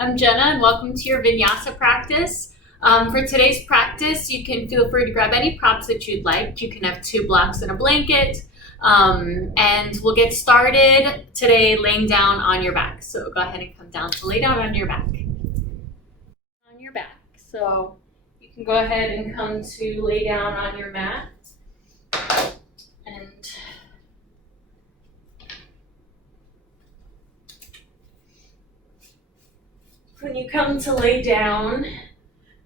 I'm Jenna, and welcome to your Vinyasa practice. For today's practice, you can feel free to grab any props that you'd like. You can have 2 blocks and a blanket, and we'll get started today laying down on your back. So go ahead and come down to lay down on your back. On your back. So you can go ahead and come to lay down on your mat. And when you come to lay down,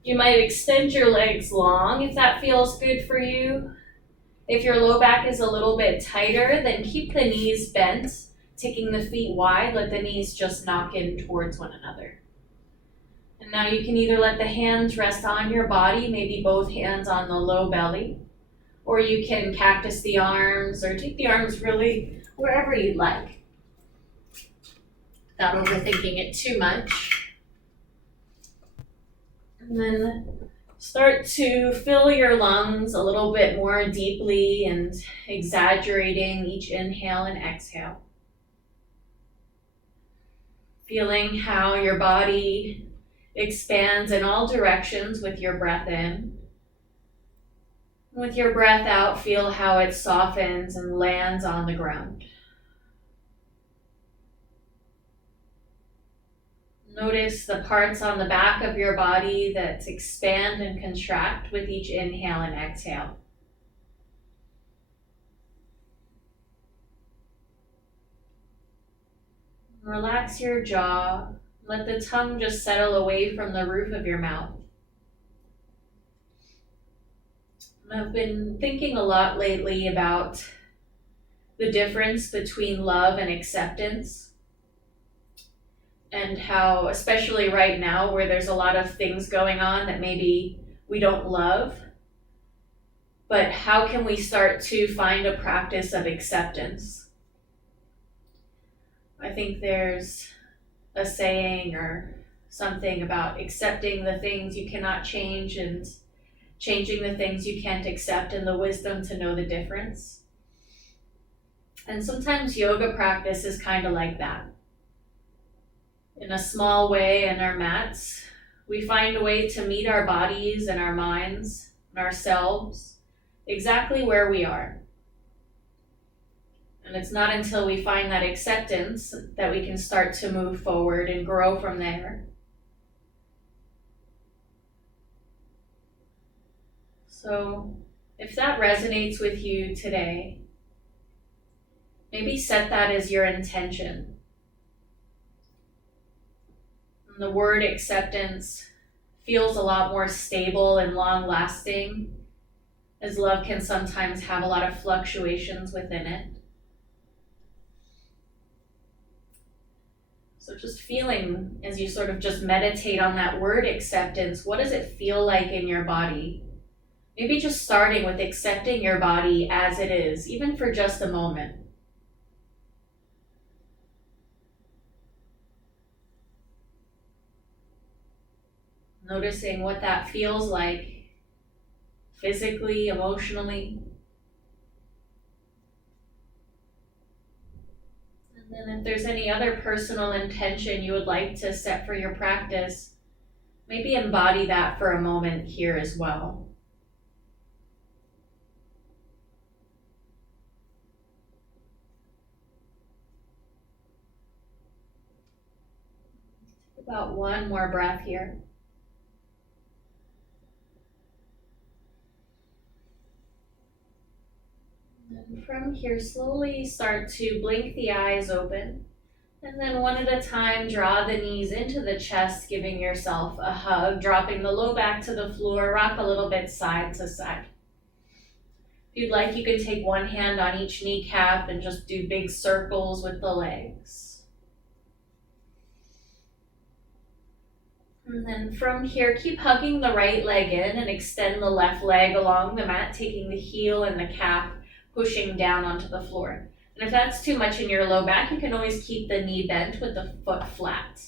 you might extend your legs long if that feels good for you. If your low back is a little bit tighter, then keep the knees bent, taking the feet wide. Let the knees just knock in towards one another. And now you can either let the hands rest on your body, maybe both hands on the low belly, or you can cactus the arms or take the arms really wherever you'd like, without overthinking it too much. And then start to fill your lungs a little bit more deeply and exaggerating each inhale and exhale. Feeling how your body expands in all directions with your breath in. With your breath out, feel how it softens and lands on the ground. Notice the parts on the back of your body that expand and contract with each inhale and exhale. Relax your jaw. Let the tongue just settle away from the roof of your mouth. I've been thinking a lot lately about the difference between love and acceptance. And how, especially right now, where there's a lot of things going on that maybe we don't love, but how can we start to find a practice of acceptance? I think there's a saying or something about accepting the things you cannot change and changing the things you can't accept, and the wisdom to know the difference. And sometimes yoga practice is kind of like that. In a small way in our mats, we find a way to meet our bodies and our minds and ourselves exactly where we are. And it's not until we find that acceptance that we can start to move forward and grow from there. So if that resonates with you today, maybe set that as your intention. The word acceptance feels a lot more stable and long-lasting, as love can sometimes have a lot of fluctuations within it. So just feeling, as you sort of just meditate on that word acceptance, what does it feel like in your body? Maybe just starting with accepting your body as it is, even for just a moment. Noticing what that feels like physically, emotionally. And then if there's any other personal intention you would like to set for your practice, maybe embody that for a moment here as well. Take about one more breath here. And from here, slowly start to blink the eyes open. And then one at a time, draw the knees into the chest, giving yourself a hug, dropping the low back to the floor, rock a little bit side to side. If you'd like, you can take one hand on each kneecap and just do big circles with the legs. And then from here, keep hugging the right leg in and extend the left leg along the mat, taking the heel and the calf pushing down onto the floor. And if that's too much in your low back, you can always keep the knee bent with the foot flat.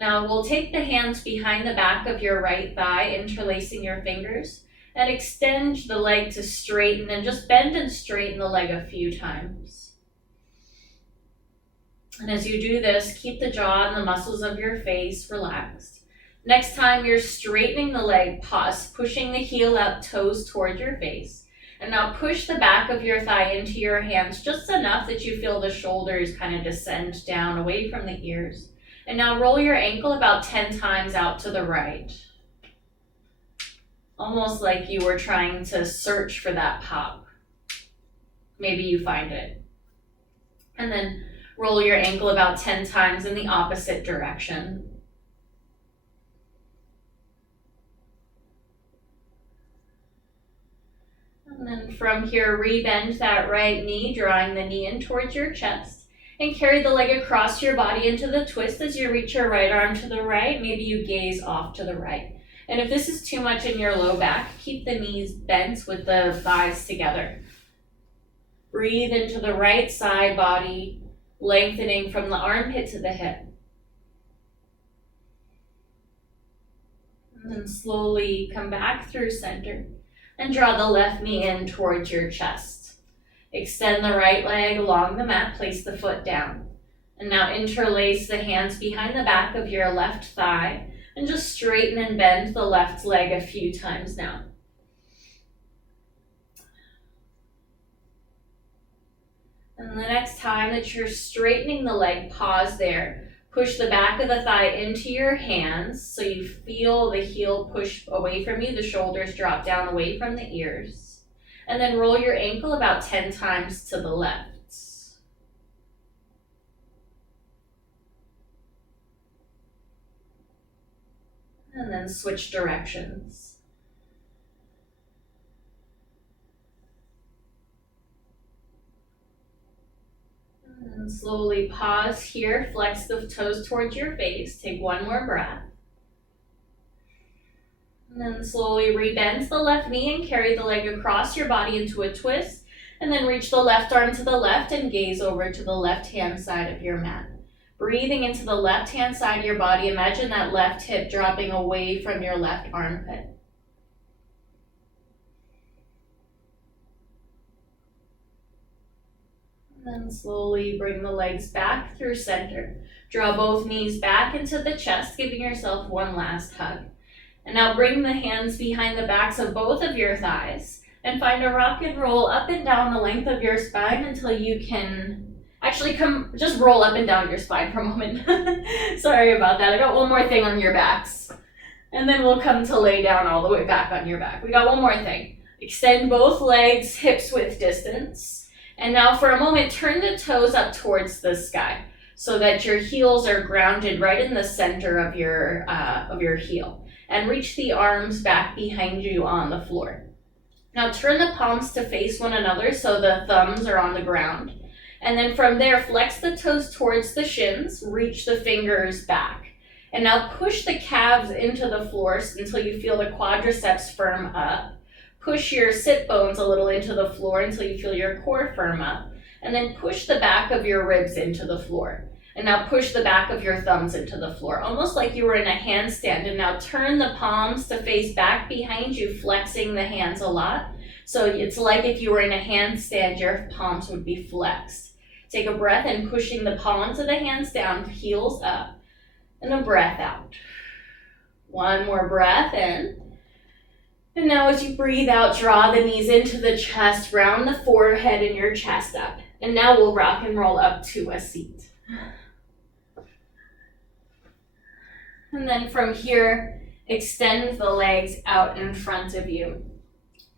Now we'll take the hands behind the back of your right thigh, interlacing your fingers, and extend the leg to straighten, and just bend and straighten the leg a few times. And as you do this, keep the jaw and the muscles of your face relaxed. Next time you're straightening the leg, pause, pushing the heel up, toes toward your face. And now push the back of your thigh into your hands just enough that you feel the shoulders kind of descend down away from the ears. And now roll your ankle about 10 times out to the right. Almost like you were trying to search for that pop. Maybe you find it. And then roll your ankle about 10 times in the opposite direction. And then from here, rebend that right knee, drawing the knee in towards your chest. And carry the leg across your body into the twist as you reach your right arm to the right. Maybe you gaze off to the right. And if this is too much in your low back, keep the knees bent with the thighs together. Breathe into the right side body, lengthening from the armpit to the hip. And then slowly come back through center and draw the left knee in towards your chest. Extend the right leg along the mat, place the foot down. And now interlace the hands behind the back of your left thigh and just straighten and bend the left leg a few times now. And the next time that you're straightening the leg, pause there. Push the back of the thigh into your hands so you feel the heel push away from you, the shoulders drop down away from the ears. And then roll your ankle about 10 times to the left. And then switch directions. And slowly pause here, flex the toes towards your face, take one more breath. And then slowly rebend the left knee and carry the leg across your body into a twist. And then reach the left arm to the left and gaze over to the left-hand side of your mat. Breathing into the left-hand side of your body, imagine that left hip dropping away from your left armpit. And then slowly bring the legs back through center. Draw both knees back into the chest, giving yourself one last hug. And now bring the hands behind the backs of both of your thighs and find a rock and roll up and down the length of your spine until you can actually just roll up and down your spine for a moment. Sorry about that. I got one more thing on your backs. And then we'll come to lay down all the way back on your back. We got one more thing. Extend both legs, hips width distance. And now for a moment, turn the toes up towards the sky so that your heels are grounded right in the center of your heel. And reach the arms back behind you on the floor. Now turn the palms to face one another so the thumbs are on the ground. And then from there, flex the toes towards the shins, reach the fingers back. And now push the calves into the floor until you feel the quadriceps firm up. Push your sit bones a little into the floor until you feel your core firm up. And then push the back of your ribs into the floor. And now push the back of your thumbs into the floor, almost like you were in a handstand. And now turn the palms to face back behind you, flexing the hands a lot. So it's like if you were in a handstand, your palms would be flexed. Take a breath and pushing the palms of the hands down, heels up, and a breath out. One more breath in. And now as you breathe out, draw the knees into the chest, round the forehead and your chest up. And now we'll rock and roll up to a seat. And then from here, extend the legs out in front of you.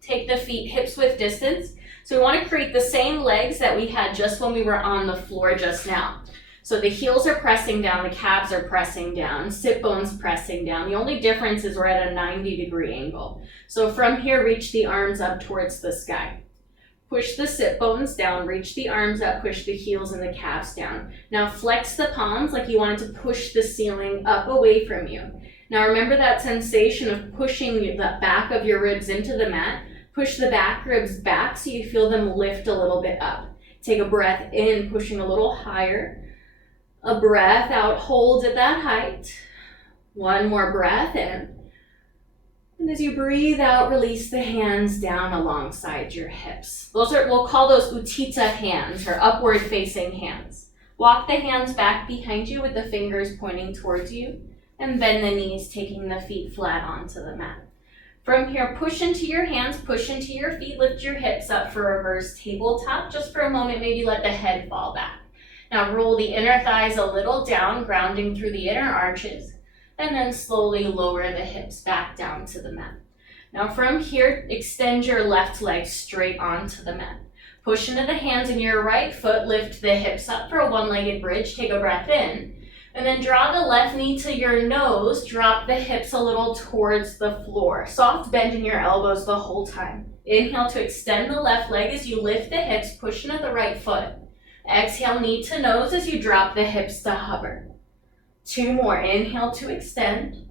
Take the feet hips width distance. So we want to create the same legs that we had just when we were on the floor just now. So the heels are pressing down, the calves are pressing down, sit bones pressing down. The only difference is we're at a 90-degree angle. So from here, reach the arms up towards the sky. Push the sit bones down, reach the arms up, push the heels and the calves down. Now flex the palms like you wanted to push the ceiling up away from you. Now remember that sensation of pushing the back of your ribs into the mat. Push the back ribs back so you feel them lift a little bit up. Take a breath in, pushing a little higher. A breath out, hold at that height. One more breath in. And as you breathe out, release the hands down alongside your hips. We'll call those Utthita hands, or upward facing hands. Walk the hands back behind you with the fingers pointing towards you, and bend the knees, taking the feet flat onto the mat. From here, push into your hands, push into your feet, lift your hips up for reverse tabletop. Just for a moment, maybe let the head fall back. Now roll the inner thighs a little down, grounding through the inner arches, and then slowly lower the hips back down to the mat. Now from here, extend your left leg straight onto the mat. Push into the hands in your right foot, lift the hips up for a one-legged bridge, take a breath in, and then draw the left knee to your nose, drop the hips a little towards the floor. Soft bend in your elbows the whole time. Inhale to extend the left leg as you lift the hips, push into the right foot. Exhale, knee to nose as you drop the hips to hover. 2 more, inhale to extend.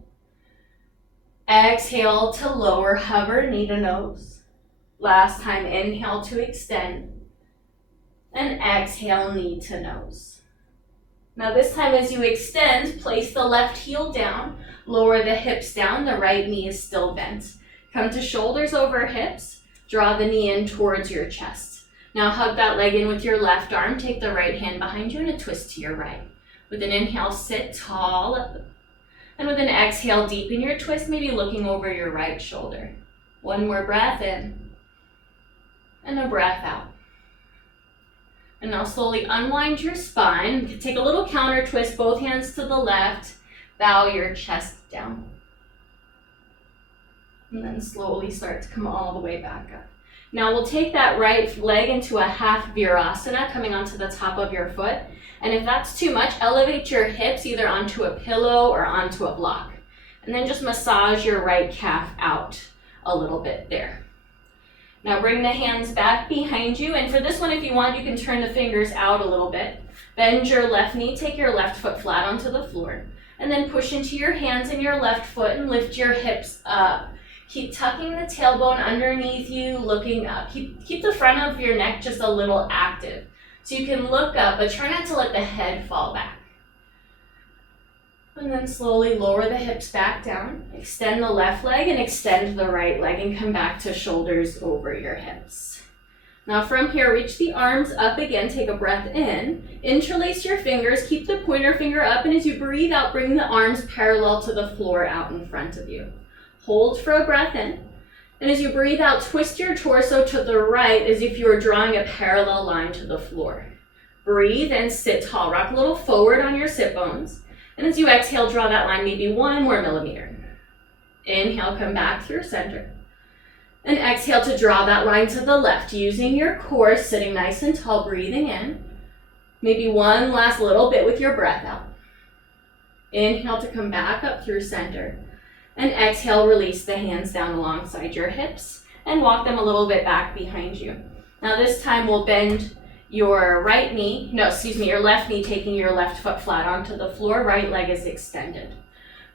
Exhale to lower, hover, knee to nose. Last time, inhale to extend, and exhale, knee to nose. Now this time as you extend, place the left heel down, lower the hips down, the right knee is still bent. Come to shoulders over hips, draw the knee in towards your chest. Now hug that leg in with your left arm, take the right hand behind you and a twist to your right. With an inhale, sit tall up, and with an exhale, deepen your twist, maybe looking over your right shoulder. 1 more breath in. And a breath out. And now slowly unwind your spine. Take a little counter twist, both hands to the left. Bow your chest down. And then slowly start to come all the way back up. Now we'll take that right leg into a half Virasana, coming onto the top of your foot. And if that's too much, elevate your hips either onto a pillow or onto a block. And then just massage your right calf out a little bit there. Now bring the hands back behind you, and for this one, if you want, you can turn the fingers out a little bit. Bend your left knee, take your left foot flat onto the floor, and then push into your hands and your left foot and lift your hips up. Keep tucking the tailbone underneath you, looking up. Keep the front of your neck just a little active. So you can look up, but try not to let the head fall back. And then slowly lower the hips back down, extend the left leg and extend the right leg and come back to shoulders over your hips. Now from here, reach the arms up again, take a breath in, interlace your fingers, keep the pointer finger up, and as you breathe out, bring the arms parallel to the floor out in front of you. Hold for a breath in, and as you breathe out, twist your torso to the right as if you were drawing a parallel line to the floor. Breathe and sit tall, rock a little forward on your sit bones. And as you exhale, draw that line maybe 1 more millimeter. Inhale, come back through center. And exhale to draw that line to the left, using your core, sitting nice and tall, breathing in. Maybe 1 last little bit with your breath out. Inhale to come back up through center. And exhale, release the hands down alongside your hips and walk them a little bit back behind you. Now this time we'll bend your left knee, taking your left foot flat onto the floor, right leg is extended.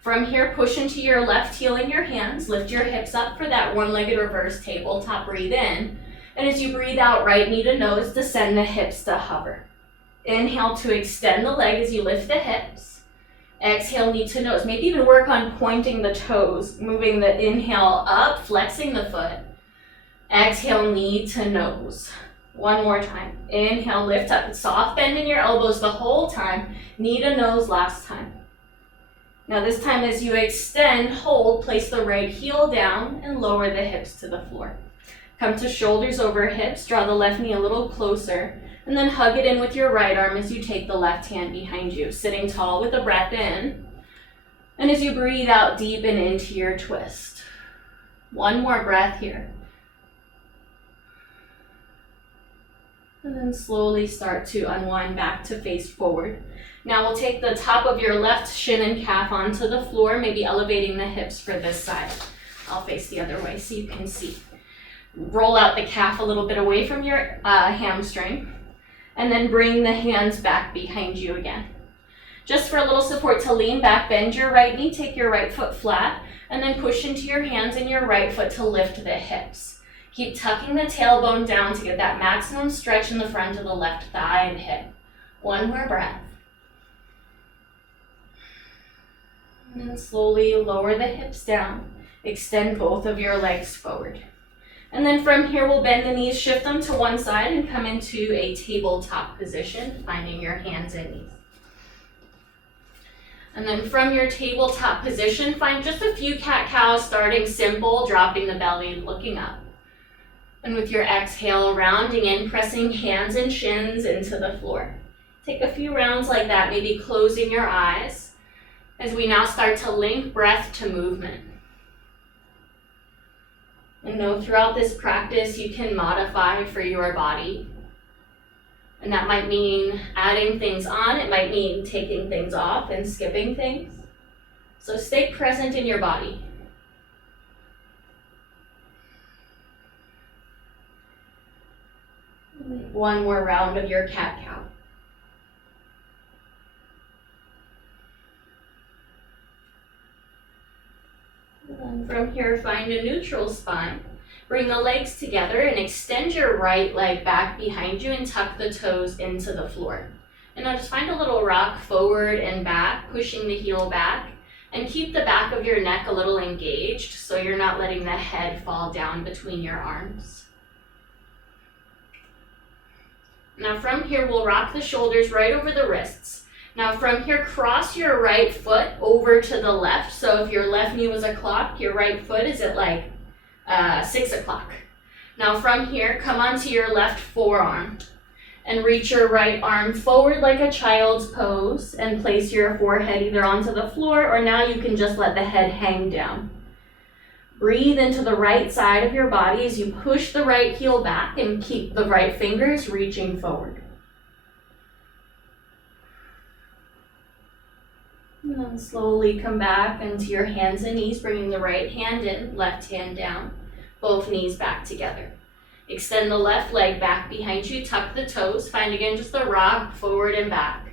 From here, push into your left heel in your hands, lift your hips up for that one-legged reverse tabletop, breathe in, and as you breathe out, right knee to nose, descend the hips to hover. Inhale to extend the leg as you lift the hips. Exhale, knee to nose. Maybe even work on pointing the toes, moving the inhale up, flexing the foot. Exhale, knee to nose. 1 more time. Inhale, lift up. Soft bend in your elbows the whole time. Knee to nose last time. Now this time as you extend, hold, place the right heel down and lower the hips to the floor. Come to shoulders over hips, draw the left knee a little closer, and then hug it in with your right arm as you take the left hand behind you, sitting tall with a breath in. And as you breathe out, deepen into your twist. 1 more breath here. And then slowly start to unwind back to face forward. Now we'll take the top of your left shin and calf onto the floor, maybe elevating the hips for this side. I'll face the other way so you can see. Roll out the calf a little bit away from your hamstring, and then bring the hands back behind you again. Just for a little support to lean back, bend your right knee, take your right foot flat, and then push into your hands and your right foot to lift the hips. Keep tucking the tailbone down to get that maximum stretch in the front of the left thigh and hip. 1 more breath. And then slowly lower the hips down. Extend both of your legs forward. And then from here, we'll bend the knees, shift them to one side, and come into a tabletop position, finding your hands and knees. And then from your tabletop position, find just a few cat-cows, starting simple, dropping the belly and looking up. And with your exhale, rounding in, pressing hands and shins into the floor. Take a few rounds like that, maybe closing your eyes, as we now start to link breath to movement. And know throughout this practice, you can modify for your body. And that might mean adding things on, it might mean taking things off and skipping things. So stay present in your body. One more round of your cat-cow. And from here, find a neutral spine. Bring the legs together and extend your right leg back behind you and tuck the toes into the floor. And now just find a little rock forward and back, pushing the heel back, and keep the back of your neck a little engaged so you're not letting the head fall down between your arms. Now from here, we'll rock the shoulders right over the wrists. Now from here, cross your right foot over to the left. So if your left knee was a clock, your right foot is at like 6 o'clock. Now from here, come onto your left forearm and reach your right arm forward like a child's pose and place your forehead either onto the floor or now you can just let the head hang down. Breathe into the right side of your body as you push the right heel back and keep the right fingers reaching forward. And then slowly come back into your hands and knees, bringing the right hand in, left hand down, both knees back together. Extend the left leg back behind you, tuck the toes, find again just a rock forward and back.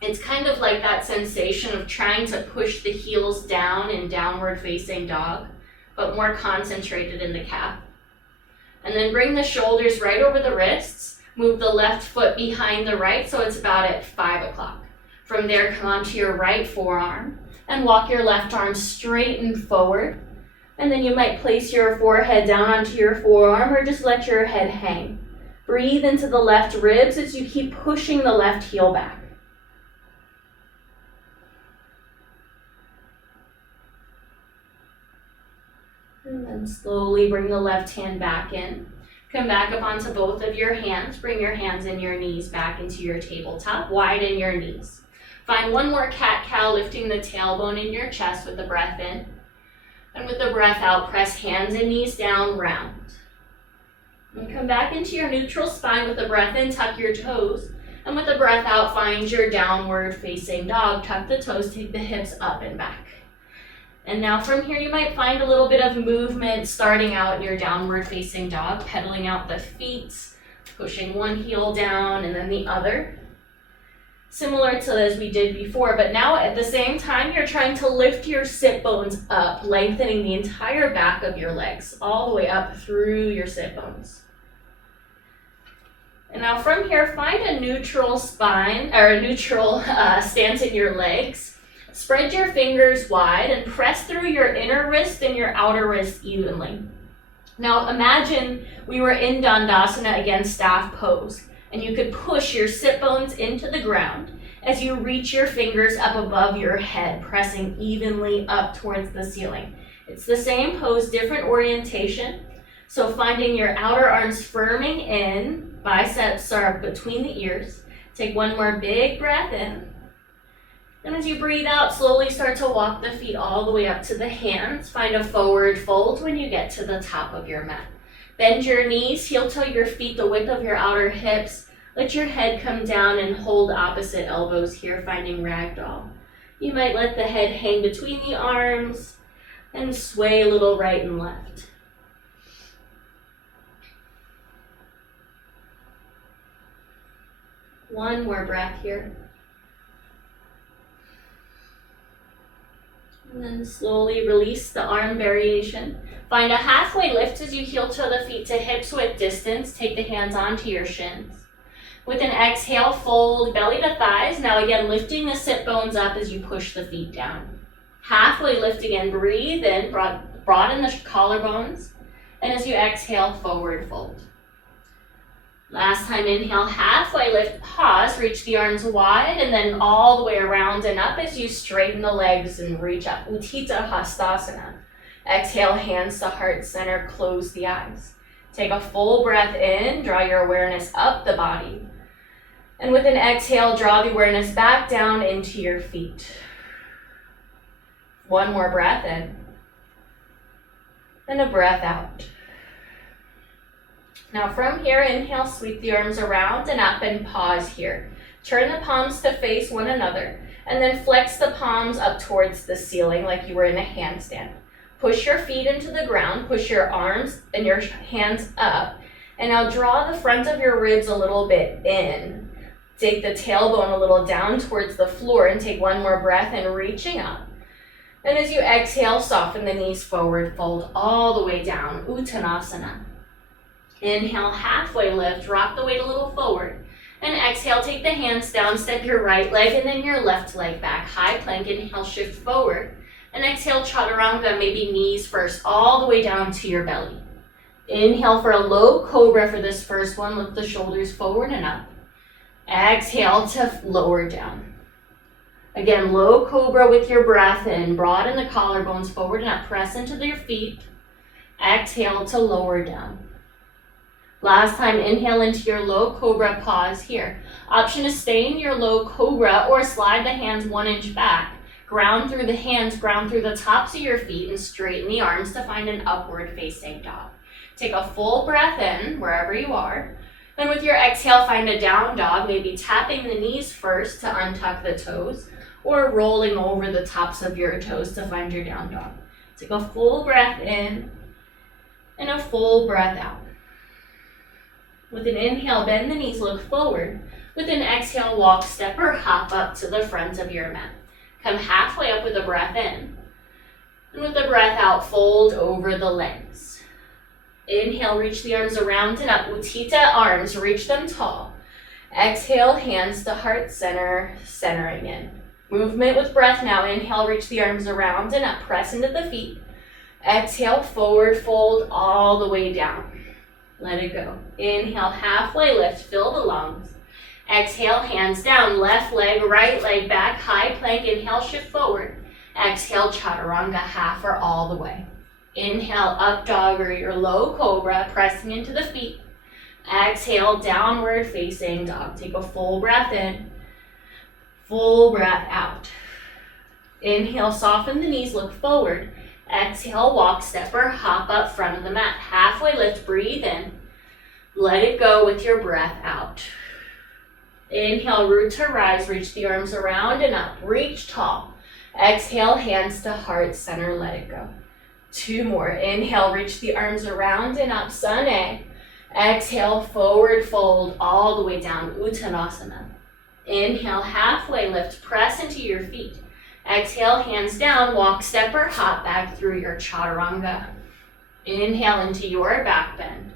It's kind of like that sensation of trying to push the heels down in downward facing dog, but more concentrated in the calf. And then bring the shoulders right over the wrists, move the left foot behind the right so it's about at 5 o'clock. From there, come onto your right forearm and walk your left arm straight and forward. And then you might place your forehead down onto your forearm or just let your head hang. Breathe into the left ribs as you keep pushing the left heel back. And then slowly bring the left hand back in. Come back up onto both of your hands. Bring your hands and your knees back into your tabletop. Widen your knees. Find one more cat-cow, lifting the tailbone in your chest with the breath in. And with the breath out, press hands and knees down, round. And come back into your neutral spine with the breath in, tuck your toes. And with the breath out, find your downward facing dog. Tuck the toes, take the hips up and back. And now from here, you might find a little bit of movement starting out in your downward facing dog, pedaling out the feet, pushing one heel down and then the other. Similar to as we did before, but now at the same time, you're trying to lift your sit bones up, lengthening the entire back of your legs, all the way up through your sit bones. And now from here, find a neutral spine, or a neutral stance in your legs. Spread your fingers wide and press through your inner wrist and your outer wrist evenly. Now imagine we were in Dandasana against staff pose. And you could push your sit bones into the ground as you reach your fingers up above your head, pressing evenly up towards the ceiling. It's the same pose, different orientation. So finding your outer arms firming in, biceps are between the ears. Take one more big breath in. And as you breathe out, slowly start to walk the feet all the way up to the hands. Find a forward fold when you get to the top of your mat. Bend your knees, heel toe your feet the width of your outer hips. Let your head come down and hold opposite elbows here, finding ragdoll. You might let the head hang between the arms and sway a little right and left. One more breath here. And then slowly release the arm variation. Find a halfway lift as you heel toe the feet to hips width distance. Take the hands onto your shins. With an exhale, fold belly to thighs. Now again, lifting the sit bones up as you push the feet down. Halfway lift again, breathe in, broaden the collarbones. And as you exhale, forward fold. Last time, inhale, halfway lift, pause, reach the arms wide, and then all the way around and up as you straighten the legs and reach up. Anahatasana. Exhale, hands to heart center, close the eyes. Take a full breath in, draw your awareness up the body. And with an exhale, draw the awareness back down into your feet. One more breath in. And a breath out. Now from here, inhale, sweep the arms around and up and pause here. Turn the palms to face one another and then flex the palms up towards the ceiling like you were in a handstand. Push your feet into the ground, push your arms and your hands up, and now draw the front of your ribs a little bit in. Take the tailbone a little down towards the floor and take one more breath in, reaching up. And as you exhale, soften the knees forward, fold all the way down, Uttanasana. Inhale, halfway lift, rock the weight a little forward. And exhale, take the hands down, step your right leg and then your left leg back. High plank, inhale, shift forward. And exhale, chaturanga, maybe knees first, all the way down to your belly. Inhale for a low cobra for this first one, lift the shoulders forward and up. Exhale to lower down. Again, low cobra with your breath in, broaden the collarbones forward and up, press into your feet. Exhale to lower down. Last time, inhale into your low cobra, pause here. Option to stay in your low cobra or slide the hands 1 inch back. Ground through the hands, ground through the tops of your feet and straighten the arms to find an upward facing dog. Take a full breath in wherever you are. Then with your exhale, find a down dog, maybe tapping the knees first to untuck the toes or rolling over the tops of your toes to find your down dog. Take a full breath in and a full breath out. With an inhale, bend the knees, look forward. With an exhale, walk, step, or hop up to the front of your mat. Come halfway up with a breath in. And with a breath out, fold over the legs. Inhale, reach the arms around and up. Utthita arms, reach them tall. Exhale, hands to heart center, centering in. Movement with breath now. Inhale, reach the arms around and up. Press into the feet. Exhale, forward fold all the way down. Let it go. Inhale, halfway lift, fill the lungs. Exhale, hands down, left leg, right leg back, high plank. Inhale, shift forward. Exhale, chaturanga, half or all the way. Inhale, up dog or your low cobra, pressing into the feet. Exhale, downward facing dog. Take a full breath in, full breath out. Inhale, soften the knees, look forward. Exhale, walk, step, or hop up front of the mat. Halfway lift, breathe in. Let it go with your breath out. Inhale, root to rise, reach the arms around and up, reach tall. Exhale, hands to heart center, let it go. 2 more. Inhale, reach the arms around and up, sun A. Exhale, forward fold all the way down, Uttanasana. Inhale, halfway lift, press into your feet. Exhale, hands down, walk, step, or hop back through your chaturanga. Inhale into your back bend.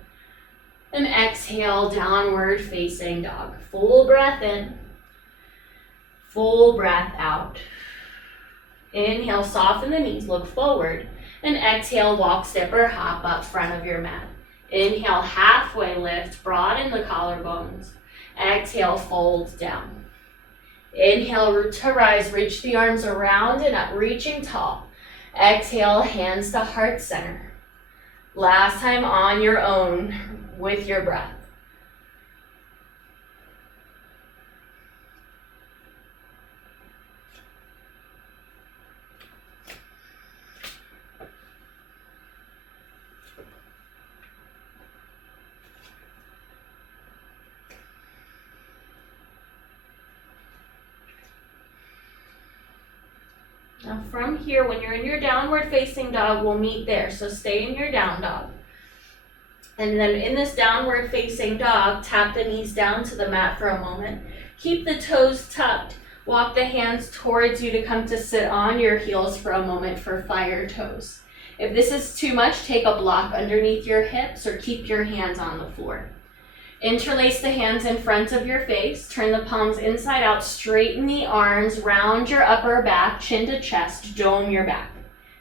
And exhale, downward facing dog. Full breath in, full breath out. Inhale, soften the knees, look forward. And exhale, walk, step, or hop up front of your mat. Inhale, halfway lift, broaden the collarbones. Exhale, fold down. Inhale, root to rise, reach the arms around and up, reaching tall. Exhale, hands to heart center. Last time on your own with your breath. Now from here, when you're in your downward facing dog, we'll meet there. So stay in your down dog. And then in this downward facing dog, tap the knees down to the mat for a moment. Keep the toes tucked. Walk the hands towards you to come to sit on your heels for a moment for fire toes. If this is too much, take a block underneath your hips or keep your hands on the floor. Interlace the hands in front of your face. Turn the palms inside out. Straighten the arms. Round your upper back, chin to chest. Dome your back.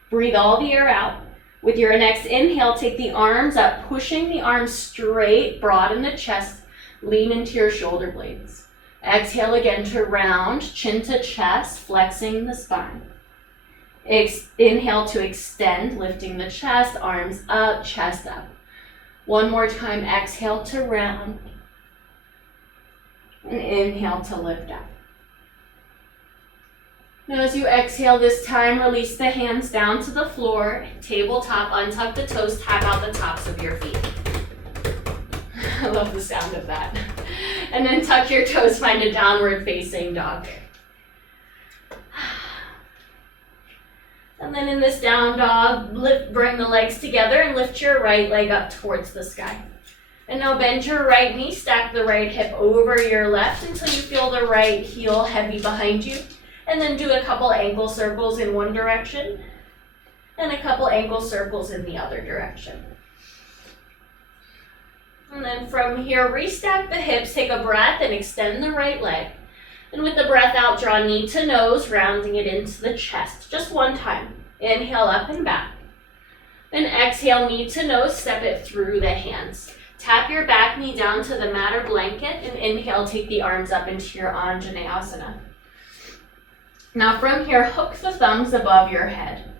Breathe all the air out. With your next inhale, take the arms up, pushing the arms straight, broaden the chest, lean into your shoulder blades. Exhale again to round, chin to chest, flexing the spine. Inhale to extend, lifting the chest, arms up, chest up. One more time, exhale to round, and inhale to lift up. Now as you exhale this time, release the hands down to the floor, tabletop, untuck the toes, tap out the tops of your feet. I love the sound of that. And then tuck your toes, find a downward facing dog. And then in this down dog, bring the legs together and lift your right leg up towards the sky. And now bend your right knee, stack the right hip over your left until you feel the right heel heavy behind you. And then do a couple ankle circles in one direction and a couple ankle circles in the other direction. And then from here, restack the hips, take a breath and extend the right leg. And with the breath out, draw knee to nose, rounding it into the chest. Just one time. Inhale up and back. And exhale, knee to nose, step it through the hands. Tap your back knee down to the mat or blanket, and inhale, take the arms up into your Anjaneyasana. Now from here, hook the thumbs above your head.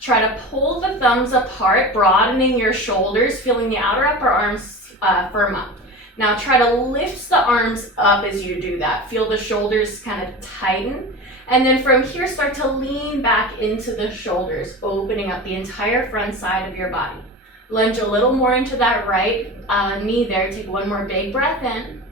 Try to pull the thumbs apart, broadening your shoulders, feeling the outer upper arms firm up. Now try to lift the arms up as you do that. Feel the shoulders kind of tighten. And then from here, start to lean back into the shoulders, opening up the entire front side of your body. Lunge a little more into that right knee there. Take one more big breath in.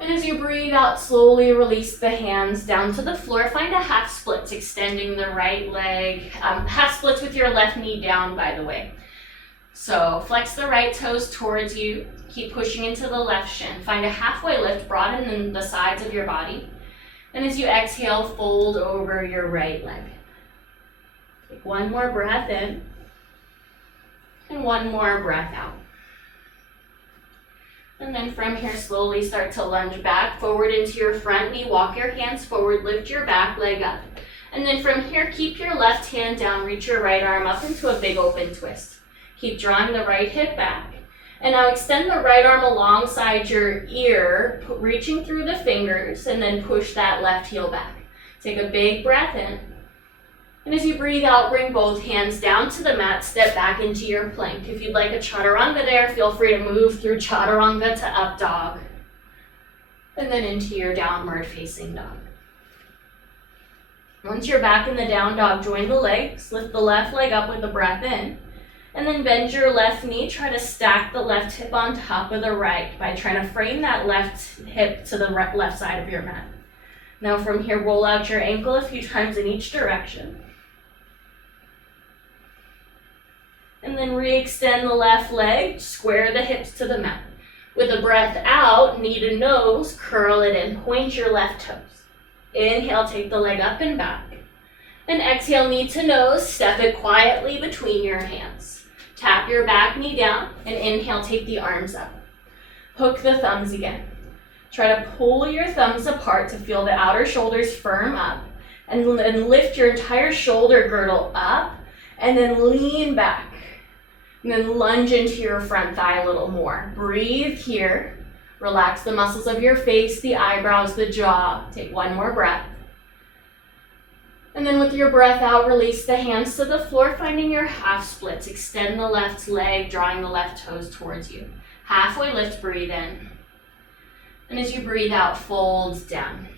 And as you breathe out, slowly release the hands down to the floor. Find a half splits, extending the right leg. Half splits with your left knee down, by the way. So flex the right toes towards you. Keep pushing into the left shin. Find a halfway lift, broaden the sides of your body. And as you exhale, fold over your right leg. Take one more breath in. And one more breath out. And then from here, slowly start to lunge back, forward into your front knee, walk your hands forward, lift your back leg up. And then from here, keep your left hand down, reach your right arm up into a big open twist. Keep drawing the right hip back. And now extend the right arm alongside your ear, reaching through the fingers, and then push that left heel back. Take a big breath in. And as you breathe out, bring both hands down to the mat, step back into your plank. If you'd like a chaturanga there, feel free to move through chaturanga to up dog. And then into your downward facing dog. Once you're back in the down dog, join the legs, lift the left leg up with a breath in. And then bend your left knee, try to stack the left hip on top of the right by trying to frame that left hip to the left side of your mat. Now from here, roll out your ankle a few times in each direction. And then re-extend the left leg, square the hips to the mat. With a breath out, knee to nose, curl it in, point your left toes. Inhale, take the leg up and back. And exhale, knee to nose, step it quietly between your hands. Tap your back knee down, and inhale, take the arms up. Hook the thumbs again. Try to pull your thumbs apart to feel the outer shoulders firm up, and lift your entire shoulder girdle up, and then lean back. And then lunge into your front thigh a little more. Breathe here. Relax the muscles of your face, the eyebrows, the jaw. Take one more breath. And then with your breath out, release the hands to the floor, finding your half splits. Extend the left leg, drawing the left toes towards you. Halfway lift, breathe in. And as you breathe out, fold down.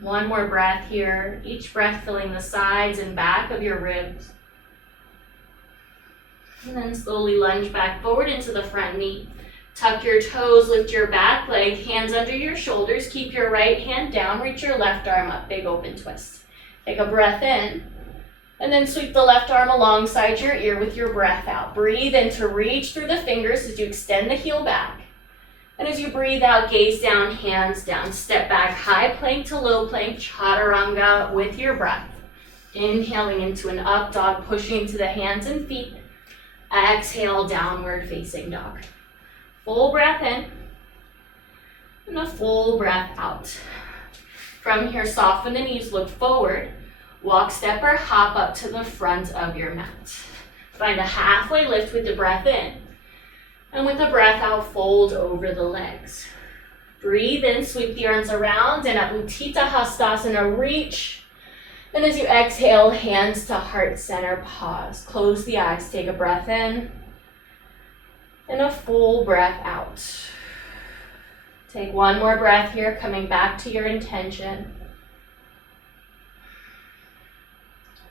One more breath here. Each breath filling the sides and back of your ribs. And then slowly lunge back forward into the front knee. Tuck your toes, lift your back leg, hands under your shoulders. Keep your right hand down, reach your left arm up, big open twist. Take a breath in, and then sweep the left arm alongside your ear with your breath out. Breathe in to reach through the fingers as you extend the heel back. And as you breathe out, gaze down, hands down. Step back, high plank to low plank, chaturanga with your breath. Inhaling into an up dog, pushing into the hands and feet. Exhale, downward facing dog. Full breath in, and a full breath out. From here, soften the knees, look forward. Walk, step, or hop up to the front of your mat. Find a halfway lift with the breath in. And with the breath out, fold over the legs. Breathe in, sweep the arms around, and at Untitled reach. And as you exhale, hands to heart center, pause. Close the eyes, take a breath in, and a full breath out. Take one more breath here, coming back to your intention.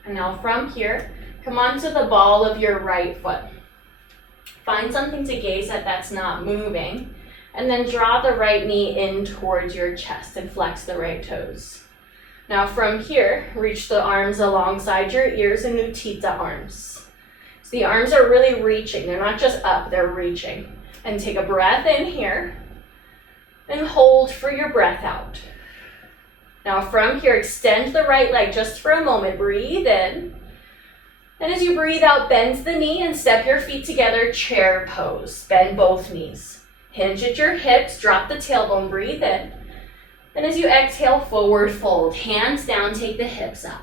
And now from here, come onto the ball of your right foot. Find something to gaze at that's not moving, and then draw the right knee in towards your chest and flex the right toes. Now from here, reach the arms alongside your ears in Utthita arms. So the arms are really reaching, they're not just up, they're reaching. And take a breath in here, and hold for your breath out. Now from here, extend the right leg just for a moment, breathe in. And as you breathe out, bend the knee and step your feet together, chair pose. Bend both knees. Hinge at your hips, drop the tailbone, breathe in. And as you exhale, forward fold. Hands down, take the hips up.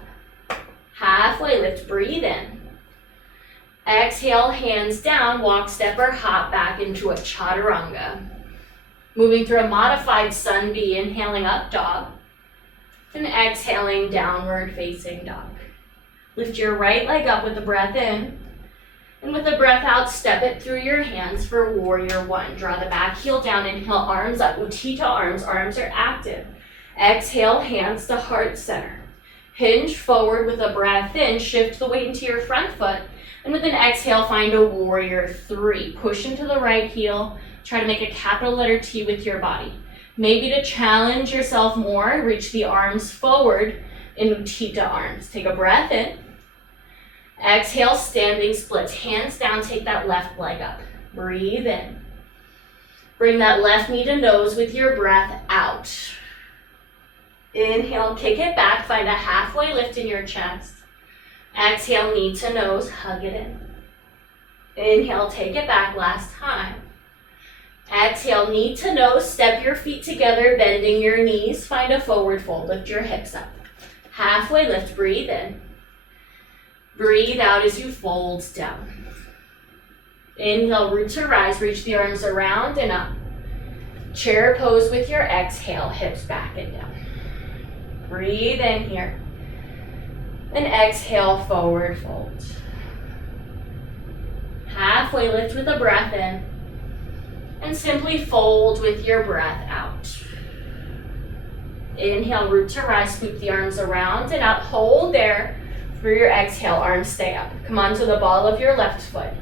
Halfway lift, breathe in. Exhale, hands down, walk, step, or hop back into a chaturanga. Moving through a modified sun B, inhaling up dog. And exhaling, downward facing dog. Lift your right leg up with the breath in. And with the breath out, step it through your hands for warrior one. Draw the back heel down, inhale, arms up, Utthita arms are active. Exhale, hands to heart center. Hinge forward with a breath in, shift the weight into your front foot. And with an exhale, find a warrior three. Push into the right heel, try to make a capital letter T with your body. Maybe to challenge yourself more, reach the arms forward in Utthita arms. Take a breath in. Exhale, standing splits. Hands down, take that left leg up. Breathe in. Bring that left knee to nose with your breath out. Inhale, kick it back. Find a halfway lift in your chest. Exhale, knee to nose, hug it in. Inhale, take it back, last time. Exhale, knee to nose, step your feet together, bending your knees. Find a forward fold, lift your hips up. Halfway lift, breathe in. Breathe out as you fold down. Inhale, root to rise, reach the arms around and up. Chair pose with your exhale, hips back and down. Breathe in here. And exhale, forward fold. Halfway lift with a breath in. And simply fold with your breath out. Inhale, root to rise, scoop the arms around and up. Hold there. For your exhale, arms stay up. Come onto the ball of your left foot.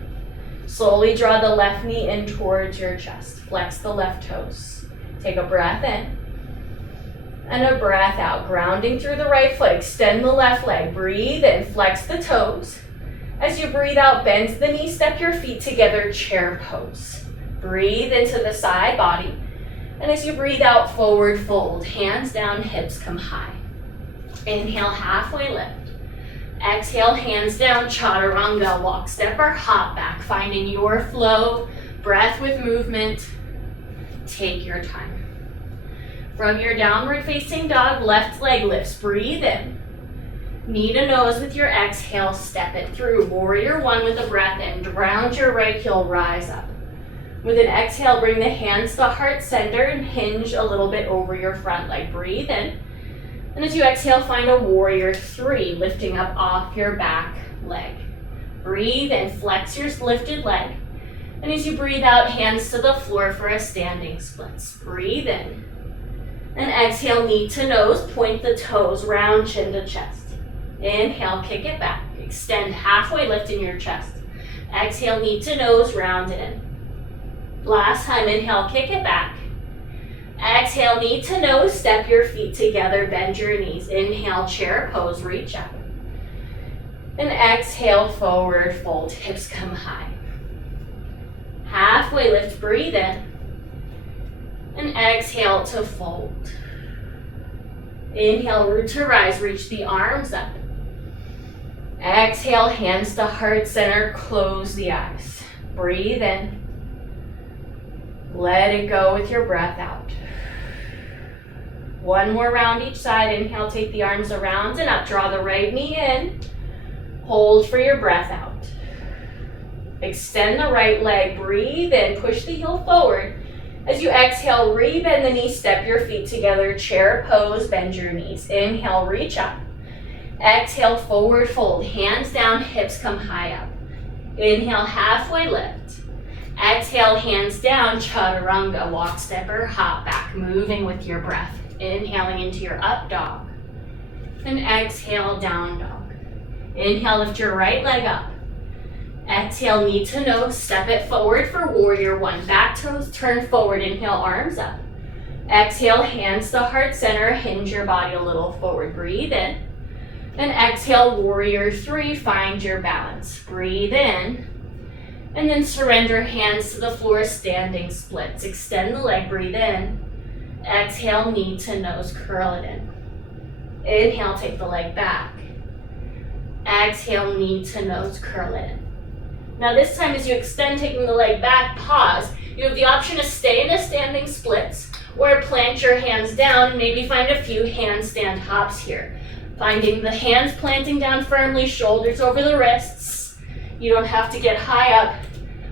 Slowly draw the left knee in towards your chest. Flex the left toes. Take a breath in. And a breath out. Grounding through the right foot. Extend the left leg. Breathe in. Flex the toes. As you breathe out, bend the knee. Step your feet together. Chair pose. Breathe into the side body. And as you breathe out, forward fold. Hands down, hips come high. Inhale, halfway lift. Exhale, hands down, chaturanga, walk, step, or hop back. Finding your flow, breath with movement. Take your time. From your downward facing dog, left leg lifts, breathe in. Knee to nose with your exhale, step it through. Warrior one with a breath in, round your right heel, rise up. With an exhale, bring the hands to heart center and hinge a little bit over your front leg. Breathe in. And as you exhale, find a warrior three, lifting up off your back leg. Breathe in, flex your lifted leg. And as you breathe out, hands to the floor for a standing splits. Breathe in. And exhale, knee to nose, point the toes, round chin to chest. Inhale, kick it back. Extend, halfway lift in your chest. Exhale, knee to nose, round in. Last time, inhale, kick it back. Exhale, knee to nose, step your feet together, bend your knees. Inhale, chair pose, reach up. And exhale, forward fold, hips come high. Halfway lift, breathe in. And exhale to fold. Inhale, root to rise, reach the arms up. Exhale, hands to heart center, close the eyes. Breathe in. Let it go with your breath out. One more round each side. Inhale, take the arms around and up. Draw the right knee in. Hold for your breath out. Extend the right leg. Breathe in. Push the heel forward. As you exhale, re-bend the knees. Step your feet together. Chair pose. Bend your knees. Inhale, reach up. Exhale, forward fold. Hands down, hips come high up. Inhale, halfway lift. Exhale, hands down, chaturanga. Walk, stepper, hop back. Moving with your breath. Inhaling into your up dog. And exhale, down dog. Inhale, lift your right leg up. Exhale, knee to nose. Step it forward for warrior one. Back toes turn forward. Inhale, arms up. Exhale, hands to heart center. Hinge your body a little forward. Breathe in. And exhale, warrior three. Find your balance. Breathe in. And then surrender hands to the floor. Standing splits. Extend the leg. Breathe in. Exhale, knee to nose. Curl it in. Inhale, take the leg back. Exhale, knee to nose. Curl it in. Now this time as you extend, taking the leg back, pause. You have the option to stay in a standing splits or plant your hands down and maybe find a few handstand hops here. Finding the hands planting down firmly, shoulders over the wrists. You don't have to get high up,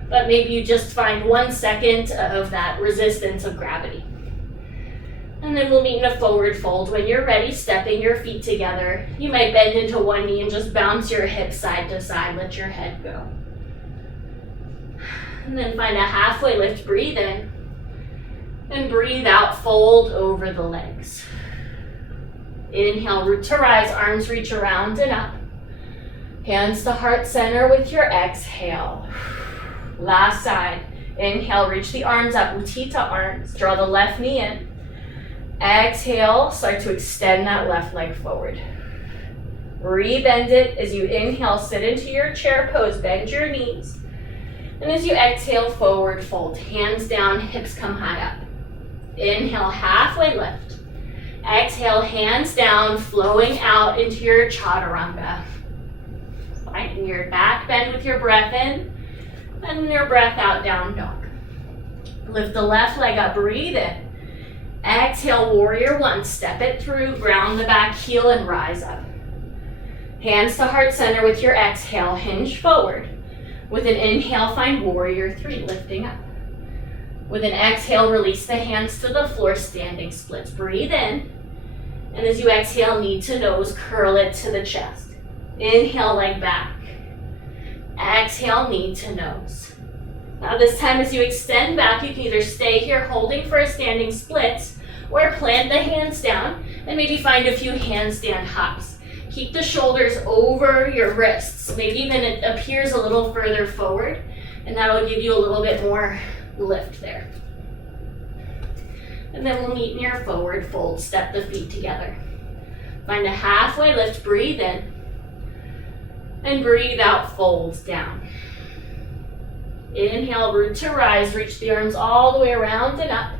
but maybe you just find 1 second of that resistance of gravity. And then we'll meet in a forward fold. When you're ready, stepping your feet together. You might bend into one knee and just bounce your hips side to side. Let your head go. And then find a halfway lift. Breathe in. And breathe out. Fold over the legs. Inhale, root to rise. Arms reach around and up. Hands to heart center with your exhale. Last side. Inhale, reach the arms up. Utthita arms. Draw the left knee in. Exhale, start to extend that left leg forward. Re-bend it as you inhale, sit into your chair pose, bend your knees. And as you exhale, forward fold, hands down, hips come high up. Inhale, halfway lift. Exhale, hands down, flowing out into your chaturanga. Finding your back bend with your breath in, and your breath out, down dog. Lift the left leg up, breathe in. Exhale, warrior one, step it through, ground the back heel and rise up. Hands to heart center with your exhale, hinge forward. With an inhale, find warrior three, lifting up. With an exhale, release the hands to the floor, standing splits. Breathe in, and as you exhale, knee to nose, curl it to the chest. Inhale, leg back. Exhale, knee to nose. Now this time as you extend back, you can either stay here holding for a standing splits or plant the hands down and maybe find a few handstand hops. Keep the shoulders over your wrists. Maybe even it appears a little further forward, and that'll give you a little bit more lift there. And then we'll meet in your forward fold. Step the feet together. Find a halfway lift, breathe in. And breathe out, fold down. Inhale, root to rise, reach the arms all the way around and up.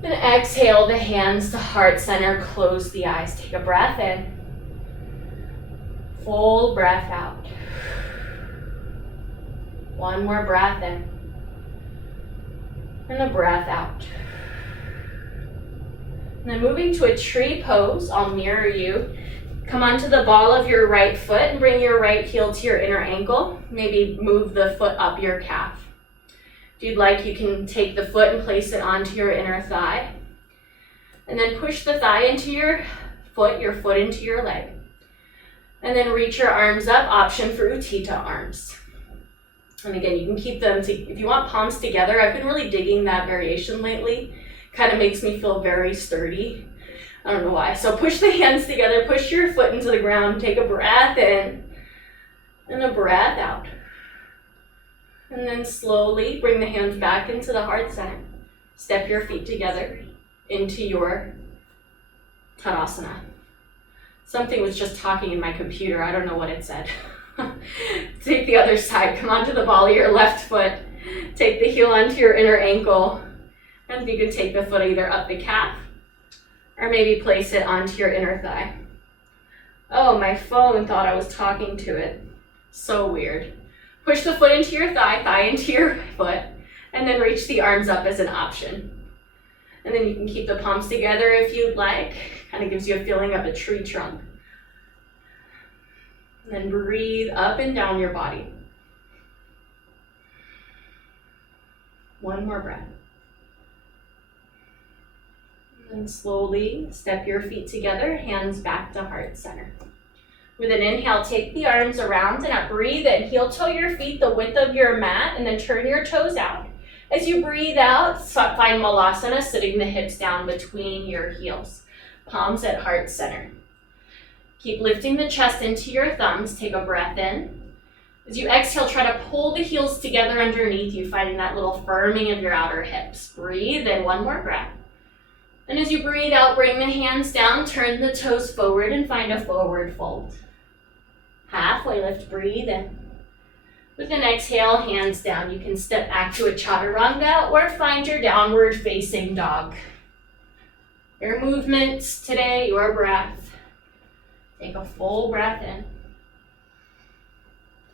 Then exhale, the hands to heart center, close the eyes. Take a breath in. Full breath out. One more breath in. And a breath out. And then moving to a tree pose, I'll mirror you. Come onto the ball of your right foot and bring your right heel to your inner ankle. Maybe move the foot up your calf. If you'd like, you can take the foot and place it onto your inner thigh. And then push the thigh into your foot into your leg. And then reach your arms up, option for Utthita arms. And again, you can keep them, if you want palms together. I've been really digging that variation lately. Kind of makes me feel very sturdy. I don't know why. So push the hands together, push your foot into the ground, take a breath in, and a breath out. And then slowly bring the hands back into the heart center. Step your feet together into your Tadasana. Something was just talking in my computer, I don't know what it said. Take the other side, come onto the ball of your left foot, take the heel onto your inner ankle, and you can take the foot either up the calf, or maybe place it onto your inner thigh. Oh, my phone thought I was talking to it. So weird. Push the foot into your thigh into your foot, and then reach the arms up as an option. And then you can keep the palms together if you'd like. Kind of gives you a feeling of a tree trunk. And then breathe up and down your body. One more breath. And slowly step your feet together, hands back to heart center. With an inhale, take the arms around and up. Breathe in. Heel toe your feet the width of your mat and then turn your toes out. As you breathe out, find Malasana, sitting the hips down between your heels. Palms at heart center. Keep lifting the chest into your thumbs. Take a breath in. As you exhale, try to pull the heels together underneath you, finding that little firming of your outer hips. Breathe in. One more breath. And as you breathe out, bring the hands down, turn the toes forward, and find a forward fold. Halfway lift, breathe in. With an exhale, hands down. You can step back to a chaturanga or find your downward facing dog. Your movements today, your breath. Take a full breath in.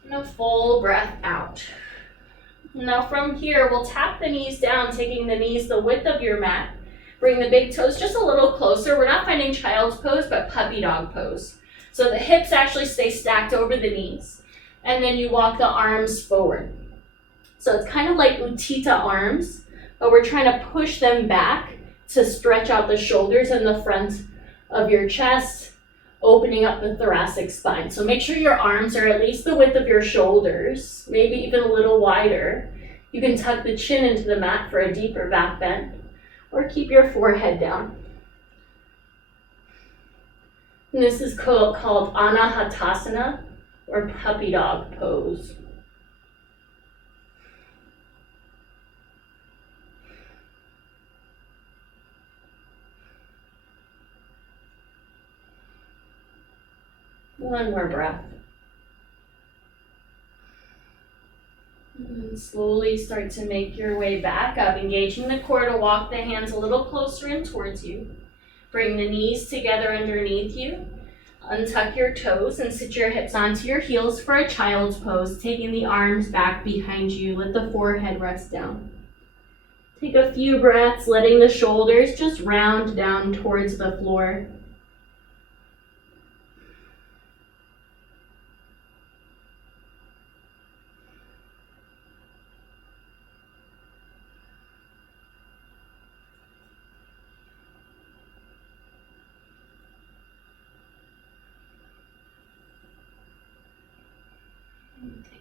And a full breath out. Now from here, we'll tap the knees down, taking the knees the width of your mat. Bring the big toes just a little closer. We're not finding child's pose, but puppy dog pose. So the hips actually stay stacked over the knees. And then you walk the arms forward. So it's kind of like Utthita arms, but we're trying to push them back to stretch out the shoulders and the front of your chest, opening up the thoracic spine. So make sure your arms are at least the width of your shoulders, maybe even a little wider. You can tuck the chin into the mat for a deeper back bend, or keep your forehead down. And this is called Anahatasana, or puppy dog pose. One more breath. And slowly start to make your way back up, engaging the core to walk the hands a little closer in towards you. Bring the knees together underneath you. Untuck your toes and sit your hips onto your heels for a child's pose, taking the arms back behind you. Let the forehead rest down. Take a few breaths, letting the shoulders just round down towards the floor.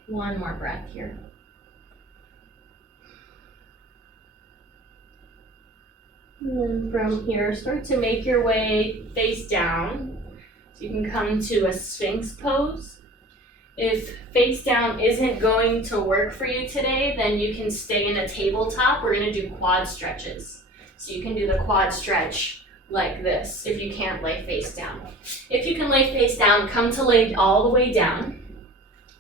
One more breath here. And then from here, start to make your way face down. So you can come to a Sphinx pose. If face down isn't going to work for you today, then you can stay in a tabletop. We're going to do quad stretches. So you can do the quad stretch like this if you can't lay face down. If you can lay face down, come to lay all the way down.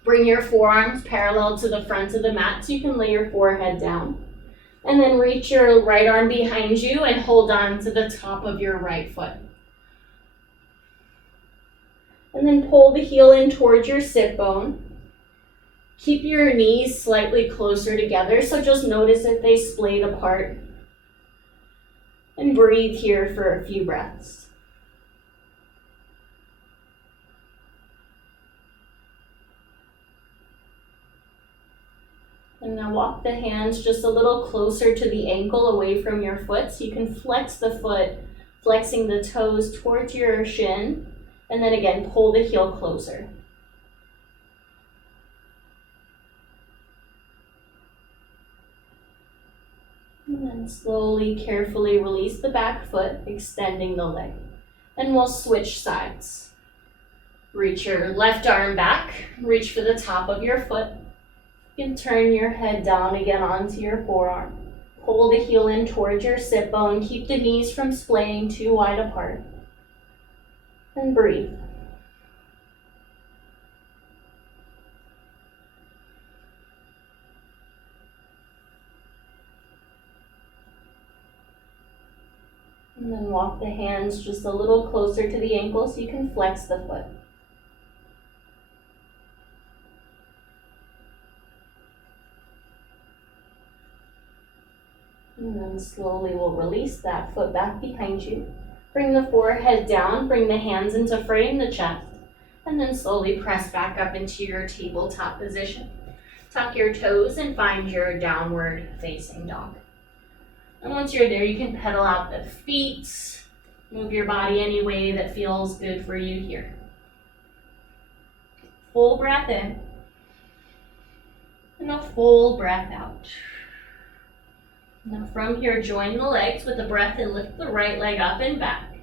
Bring your forearms parallel to the front of the mat so you can lay your forehead down. And then reach your right arm behind you and hold on to the top of your right foot. And then pull the heel in towards your sit bone. Keep your knees slightly closer together, so just notice if they splayed apart. And breathe here for a few breaths. And now walk the hands just a little closer to the ankle, away from your foot, so you can flex the foot, flexing the toes towards your shin, and then again, pull the heel closer. And then slowly, carefully release the back foot, extending the leg. And we'll switch sides. Reach your left arm back, reach for the top of your foot. You can turn your head down again onto your forearm. Pull the heel in towards your sit bone. Keep the knees from splaying too wide apart. And breathe. And then walk the hands just a little closer to the ankle so you can flex the foot. And then slowly we'll release that foot back behind you. Bring the forehead down, bring the hands into frame the chest, and then slowly press back up into your tabletop position. Tuck your toes and find your downward facing dog. And once you're there, you can pedal out the feet, move your body any way that feels good for you here. Full breath in, and a full breath out. Now from here, join the legs with the breath in, lift the right leg up and back.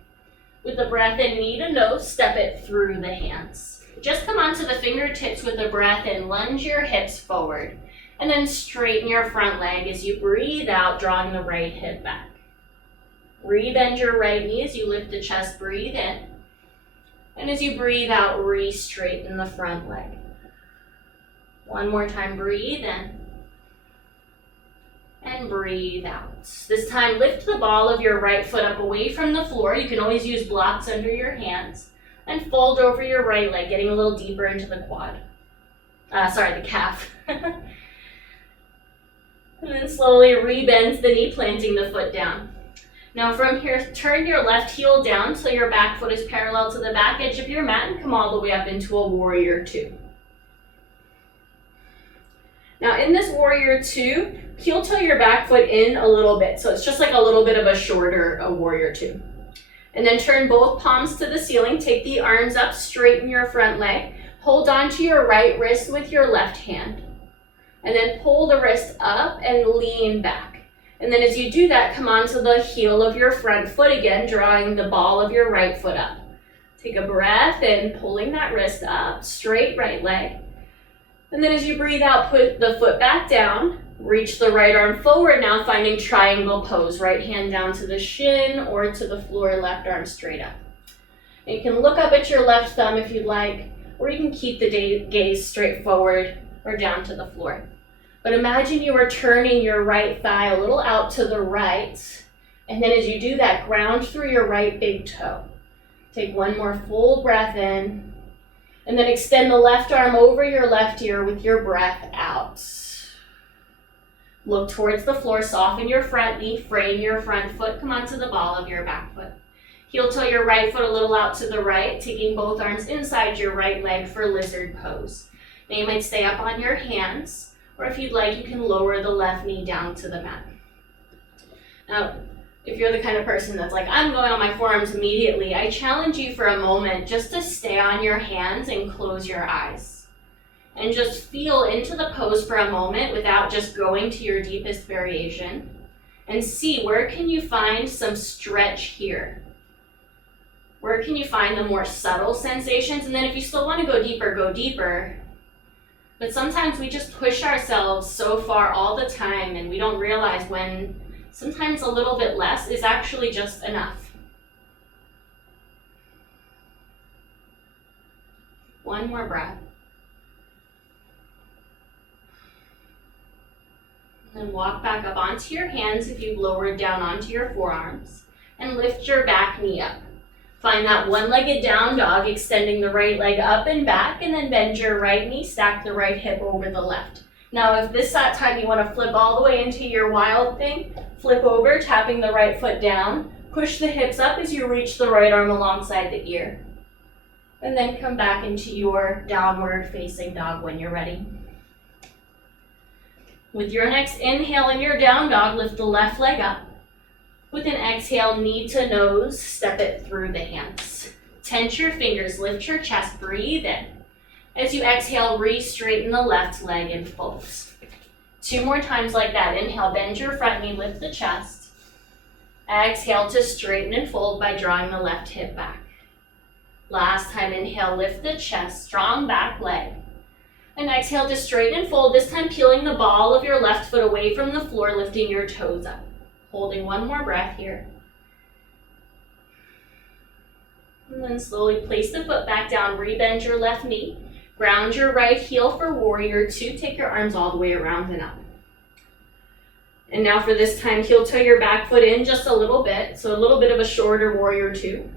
With the breath in, knee to nose, step it through the hands. Just come onto the fingertips with the breath in, lunge your hips forward, and then straighten your front leg as you breathe out, drawing the right hip back. Rebend your right knee as you lift the chest, breathe in. And as you breathe out, re-straighten the front leg. One more time, breathe in. And breathe out. This time, lift the ball of your right foot up away from the floor. You can always use blocks under your hands. And fold over your right leg, getting a little deeper into the quad. The calf. And then slowly rebend the knee, planting the foot down. Now from here, turn your left heel down so your back foot is parallel to the back edge of your mat and come all the way up into a warrior two. Now in this warrior two, heel toe your back foot in a little bit. So it's just like a little bit of a shorter warrior two. And then turn both palms to the ceiling, take the arms up, straighten your front leg, hold on to your right wrist with your left hand. And then pull the wrist up and lean back. And then as you do that, come onto the heel of your front foot again, drawing the ball of your right foot up. Take a breath in, pulling that wrist up, straight right leg. And then as you breathe out, put the foot back down, reach the right arm forward, now finding triangle pose. Right hand down to the shin or to the floor, left arm straight up. And you can look up at your left thumb if you'd like, or you can keep the gaze straight forward or down to the floor. But imagine you are turning your right thigh a little out to the right. And then as you do that, ground through your right big toe. Take one more full breath in. And then extend the left arm over your left ear with your breath out. Look towards the floor, soften your front knee, frame your front foot, come onto the ball of your back foot. Heel toe your right foot a little out to the right, taking both arms inside your right leg for lizard pose. Now you might stay up on your hands. Or if you'd like, you can lower the left knee down to the mat. Now, if you're the kind of person that's like, I'm going on my forearms immediately, I challenge you for a moment just to stay on your hands and close your eyes. And just feel into the pose for a moment without just going to your deepest variation. And see, where can you find some stretch here? Where can you find the more subtle sensations? And then if you still want to go deeper, go deeper. But sometimes we just push ourselves so far all the time and we don't realize when sometimes a little bit less is actually just enough. One more breath. And then walk back up onto your hands if you've lowered down onto your forearms and lift your back knee up. Find that one-legged down dog, extending the right leg up and back, and then bend your right knee, stack the right hip over the left. Now, if this time you want to flip all the way into your wild thing, flip over, tapping the right foot down, push the hips up as you reach the right arm alongside the ear. And then come back into your downward facing dog when you're ready. With your next inhale in your down dog, lift the left leg up. With an exhale, knee to nose, step it through the hands. Tense your fingers, lift your chest, breathe in. As you exhale, re-straighten the left leg and fold. 2 more times like that. Inhale, bend your front knee, lift the chest. Exhale to straighten and fold by drawing the left hip back. Last time, inhale, lift the chest, strong back leg. And exhale to straighten and fold, this time peeling the ball of your left foot away from the floor, lifting your toes up. Holding one more breath here. And then slowly place the foot back down, rebend your left knee, ground your right heel for warrior two, take your arms all the way around and up. And now for this time, heel toe your back foot in just a little bit, so a little bit of a shorter warrior two.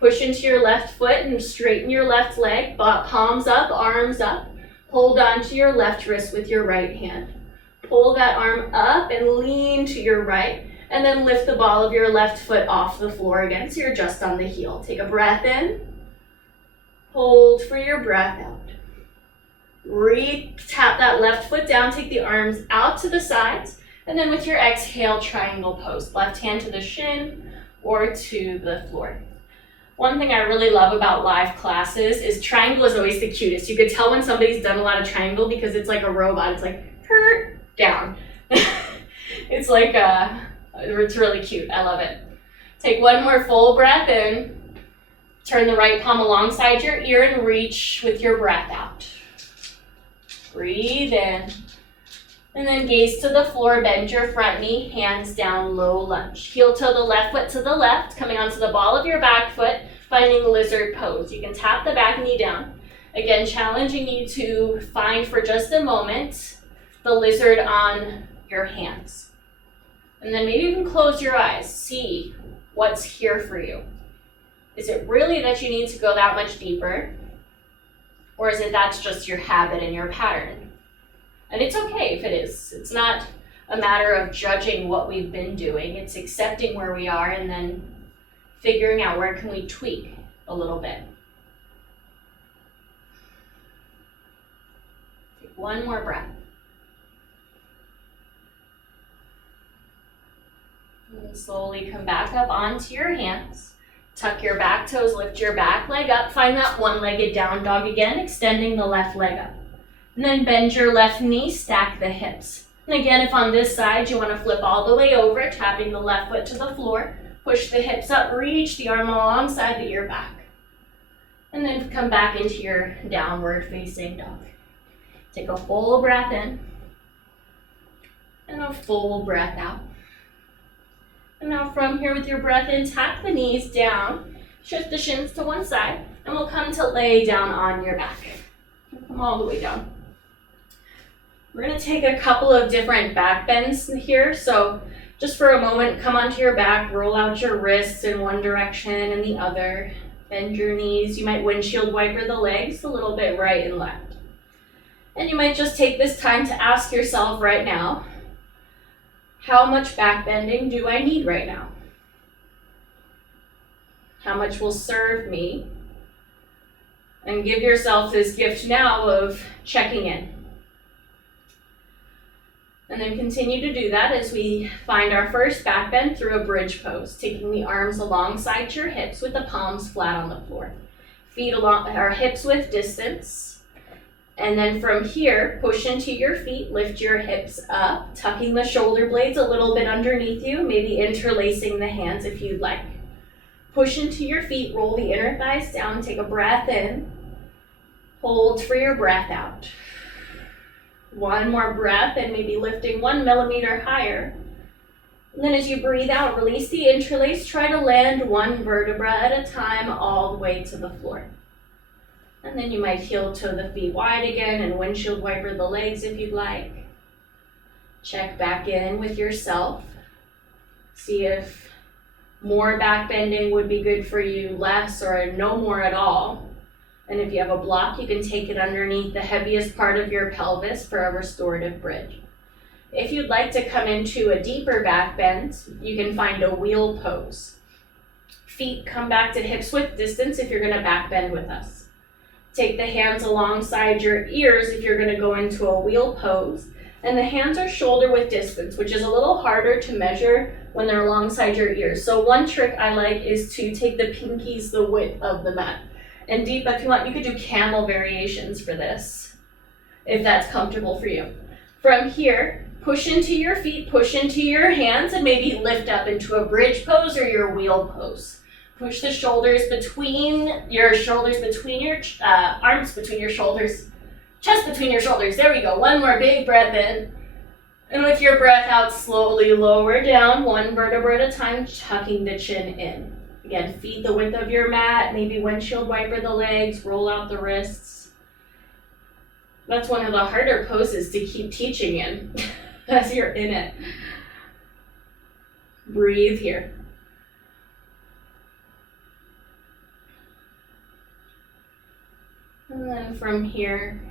Push into your left foot and straighten your left leg, palms up, arms up. Hold on to your left wrist with your right hand. pull that arm up and lean to your right, and then lift the ball of your left foot off the floor again, so you're just on the heel. Take a breath in, hold for your breath out. Tap that left foot down, take the arms out to the sides, and then with your exhale, triangle pose. Left hand to the shin or to the floor. One thing I really love about live classes is triangle is always the cutest. You could tell when somebody's done a lot of triangle because it's like a robot. It's like, down. It's like, it's really cute. I love it. Take one more full breath in. Turn the right palm alongside your ear and reach with your breath out. Breathe in. And then gaze to the floor, bend your front knee, hands down, low lunge. Heel toe the left foot to the left, coming onto the ball of your back foot, finding lizard pose. You can tap the back knee down. Again, challenging you to find for just a moment the lizard on your hands. And then maybe you can close your eyes, see what's here for you. Is it really that you need to go that much deeper? Or is it that's just your habit and your pattern? And it's okay if it is. It's not a matter of judging what we've been doing. It's accepting where we are and then figuring out where can we tweak a little bit. Take one more breath. And slowly come back up onto your hands. Tuck your back toes, lift your back leg up. Find that one-legged down dog again, extending the left leg up. And then bend your left knee, stack the hips. And again, if on this side you want to flip all the way over, tapping the left foot to the floor, push the hips up, reach the arm alongside the ear back. And then come back into your downward facing dog. Take a full breath in and a full breath out. And now from here with your breath in, tap the knees down, shift the shins to one side, and we'll come to lay down on your back. Come all the way down. We're going to take a couple of different back bends here. So just for a moment, come onto your back, roll out your wrists in one direction and the other. Bend your knees. You might windshield wiper the legs a little bit right and left. And you might just take this time to ask yourself right now, how much back bending do I need right now? How much will serve me? And give yourself this gift now of checking in. And then continue to do that as we find our first back bend through a bridge pose, taking the arms alongside your hips with the palms flat on the floor. Feet along our hips with distance. And then from here, push into your feet, lift your hips up, tucking the shoulder blades a little bit underneath you, maybe interlacing the hands if you'd like. Push into your feet, roll the inner thighs down, take a breath in, hold for your breath out. One more breath and maybe lifting 1 millimeter higher. And then as you breathe out, release the interlace, try to land one vertebra at a time all the way to the floor. And then you might heel toe the feet wide again and windshield wiper the legs if you'd like. Check back in with yourself. See if more back bending would be good for you, less or no more at all. And if you have a block, you can take it underneath the heaviest part of your pelvis for a restorative bridge. If you'd like to come into a deeper back bend, you can find a wheel pose. Feet come back to hips width distance if you're going to back bend with us. Take the hands alongside your ears if you're going to go into a wheel pose. And the hands are shoulder width distance, which is a little harder to measure when they're alongside your ears. So one trick I like is to take the pinkies the width of the mat. And deep, if you want, you could do camel variations for this, if that's comfortable for you. From here, push into your feet, push into your hands, and maybe lift up into a bridge pose or your wheel pose. Push the shoulders between your arms between your shoulders, chest between your shoulders. There we go. One more big breath in. And with your breath out, slowly lower down, one vertebra at a time, tucking the chin in. Again, feet the width of your mat, maybe windshield wiper the legs, roll out the wrists. That's one of the harder poses to keep teaching in as you're in it. Breathe here. And then from here,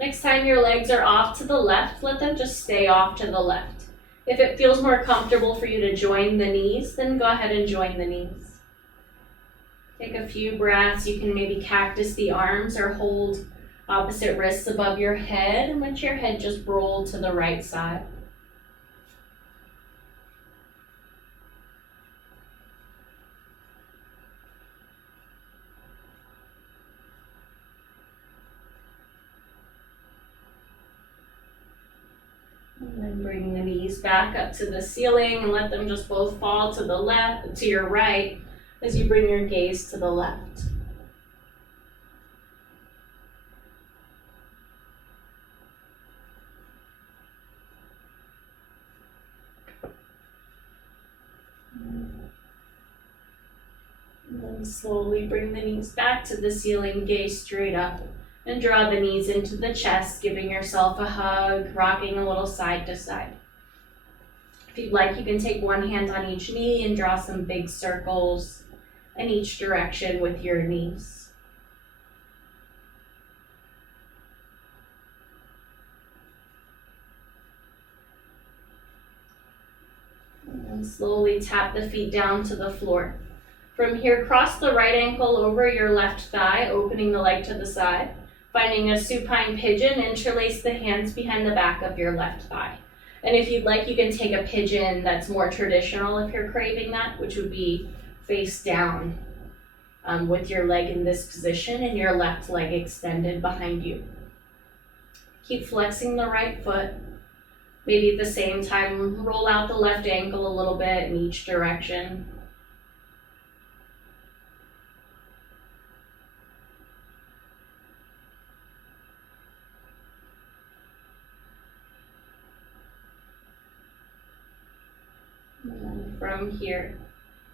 Next time your legs are off to the left, let them just stay off to the left. If it feels more comfortable for you to join the knees, then go ahead and join the knees. Take a few breaths. You can maybe cactus the arms or hold opposite wrists above your head and let your head just roll to the right side. And then bring the knees back up to the ceiling and let them just both fall to the left, to your right, as you bring your gaze to the left. And then slowly bring the knees back to the ceiling, gaze straight up. And draw the knees into the chest, giving yourself a hug, rocking a little side to side. If you'd like, you can take one hand on each knee and draw some big circles in each direction with your knees. And then slowly tap the feet down to the floor. From here, cross the right ankle over your left thigh, opening the leg to the side. Finding a supine pigeon, interlace the hands behind the back of your left thigh. And if you'd like, you can take a pigeon that's more traditional if you're craving that, which would be face down with your leg in this position and your left leg extended behind you. Keep flexing the right foot. Maybe at the same time, roll out the left ankle a little bit in each direction. From here,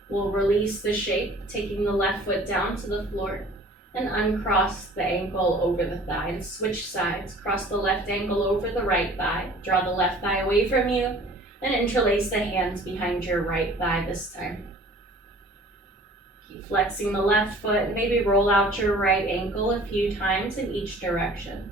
we'll release the shape, taking the left foot down to the floor and uncross the ankle over the thigh and switch sides. Cross the left ankle over the right thigh, draw the left thigh away from you and interlace the hands behind your right thigh this time. Keep flexing the left foot and maybe roll out your right ankle a few times in each direction.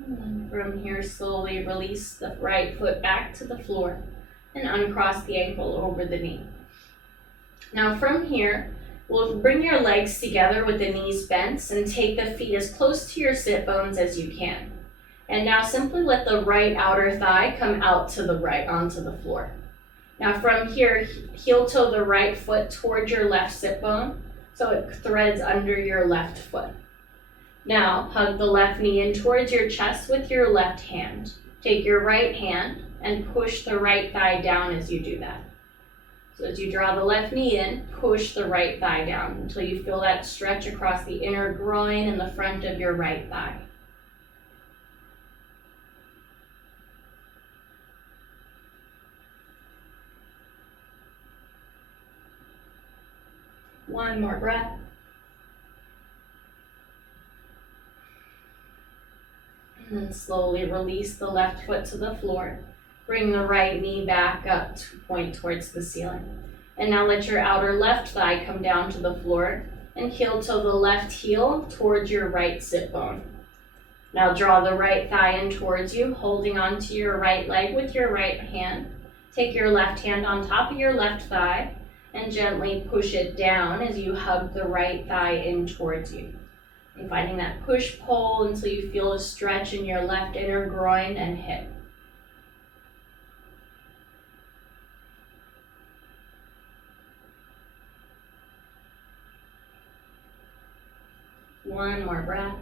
And from here, slowly release the right foot back to the floor and uncross the ankle over the knee. Now from here, we'll bring your legs together with the knees bent and take the feet as close to your sit bones as you can. And now simply let the right outer thigh come out to the right onto the floor. Now from here, heel toe the right foot towards your left sit bone so it threads under your left foot. Now, hug the left knee in towards your chest with your left hand. Take your right hand and push the right thigh down as you do that. So as you draw the left knee in, push the right thigh down until you feel that stretch across the inner groin and the front of your right thigh. One more breath. And then slowly release the left foot to the floor. Bring the right knee back up to point towards the ceiling. And now let your outer left thigh come down to the floor and heel toe the left heel towards your right sit bone. Now draw the right thigh in towards you, holding onto your right leg with your right hand. Take your left hand on top of your left thigh and gently push it down as you hug the right thigh in towards you. And finding that push-pull until you feel a stretch in your left inner groin and hip. One more breath.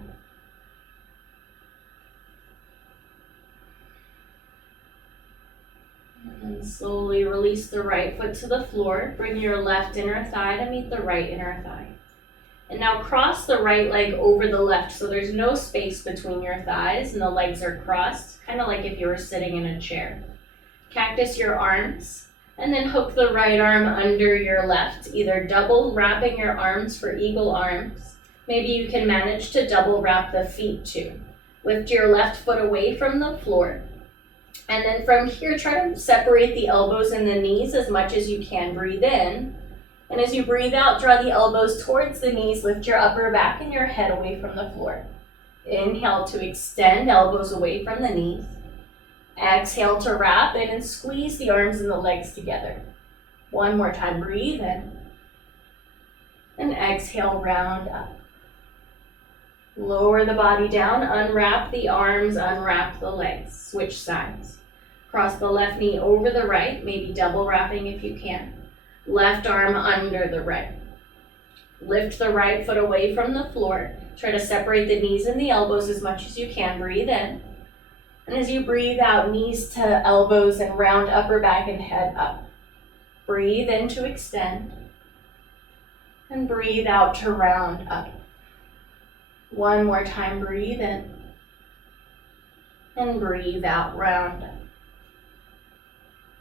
And slowly release the right foot to the floor. Bring your left inner thigh to meet the right inner thigh. And now cross the right leg over the left, so there's no space between your thighs and the legs are crossed, kind of like if you were sitting in a chair. Cactus your arms, and then hook the right arm under your left, either double wrapping your arms for eagle arms, Maybe you can manage to double wrap the feet too. Lift your left foot away from the floor. And then from here, try to separate the elbows and the knees as much as you can. Breathe in. And as you breathe out, draw the elbows towards the knees. Lift your upper back and your head away from the floor. Inhale to extend, elbows away from the knees. Exhale to wrap in and squeeze the arms and the legs together. One more time, breathe in. And exhale, round up. Lower the body down, unwrap the arms, unwrap the legs. Switch sides. Cross the left knee over the right, maybe double wrapping if you can. Left arm under the right. Lift the right foot away from the floor. Try to separate the knees and the elbows as much as you can. Breathe in. And as you breathe out, knees to elbows and round upper back and head up. Breathe in to extend. And breathe out to round up. One more time, breathe in. And breathe out, round up.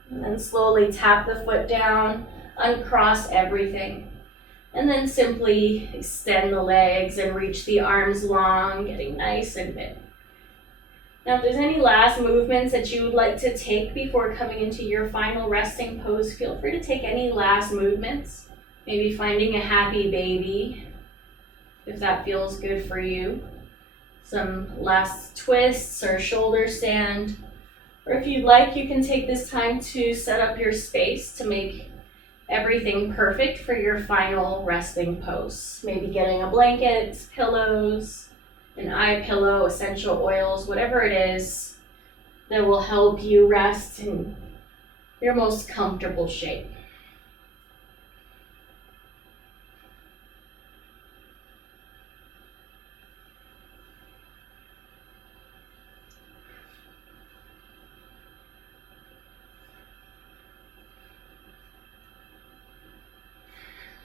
And then slowly tap the foot down, uncross everything. And then simply extend the legs and reach the arms long, getting nice and big. Now, if there's any last movements that you would like to take before coming into your final resting pose, feel free to take any last movements. Maybe finding a happy baby, if that feels good for you. Some last twists or shoulder stand. Or if you'd like, you can take this time to set up your space to make everything perfect for your final resting pose. Maybe getting a blanket, pillows, an eye pillow, essential oils, whatever it is that will help you rest in your most comfortable shape.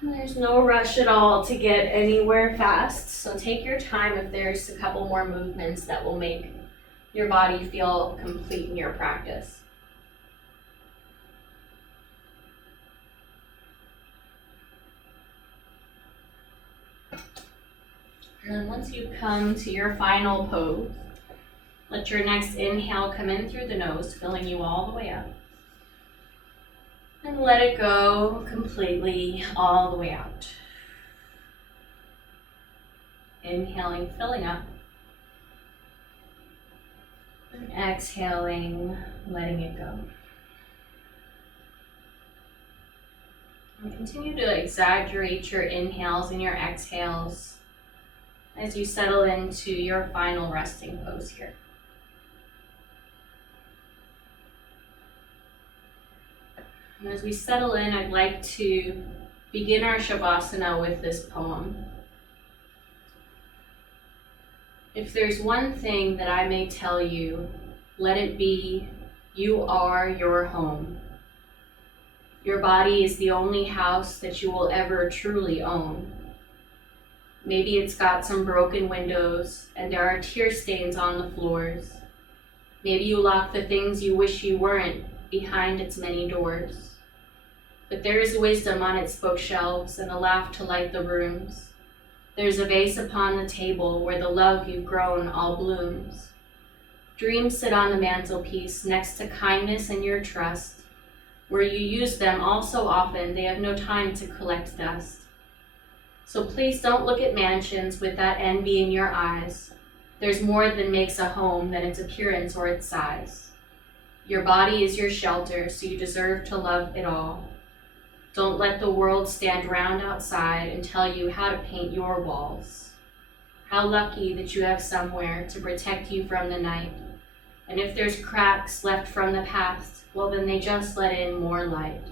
There's no rush at all to get anywhere fast, so take your time if there's a couple more movements that will make your body feel complete in your practice. And then once you come to your final pose, let your next inhale come in through the nose, filling you all the way up. And let it go completely all the way out. Inhaling, filling up. And exhaling, letting it go. And continue to exaggerate your inhales and your exhales as you settle into your final resting pose here. And as we settle in, I'd like to begin our Shavasana with this poem. If there's one thing that I may tell you, let it be, you are your home. Your body is the only house that you will ever truly own. Maybe it's got some broken windows and there are tear stains on the floors. Maybe you lock the things you wish you weren't behind its many doors. But there is wisdom on its bookshelves and a laugh to light the rooms. There's a vase upon the table where the love you've grown all blooms. Dreams sit on the mantelpiece next to kindness and your trust. Where you use them all so often, they have no time to collect dust. So please don't look at mansions with that envy in your eyes. There's more than makes a home than its appearance or its size. Your body is your shelter, so you deserve to love it all. Don't let the world stand round outside and tell you how to paint your walls. How lucky that you have somewhere to protect you from the night. And if there's cracks left from the past, well then they just let in more light.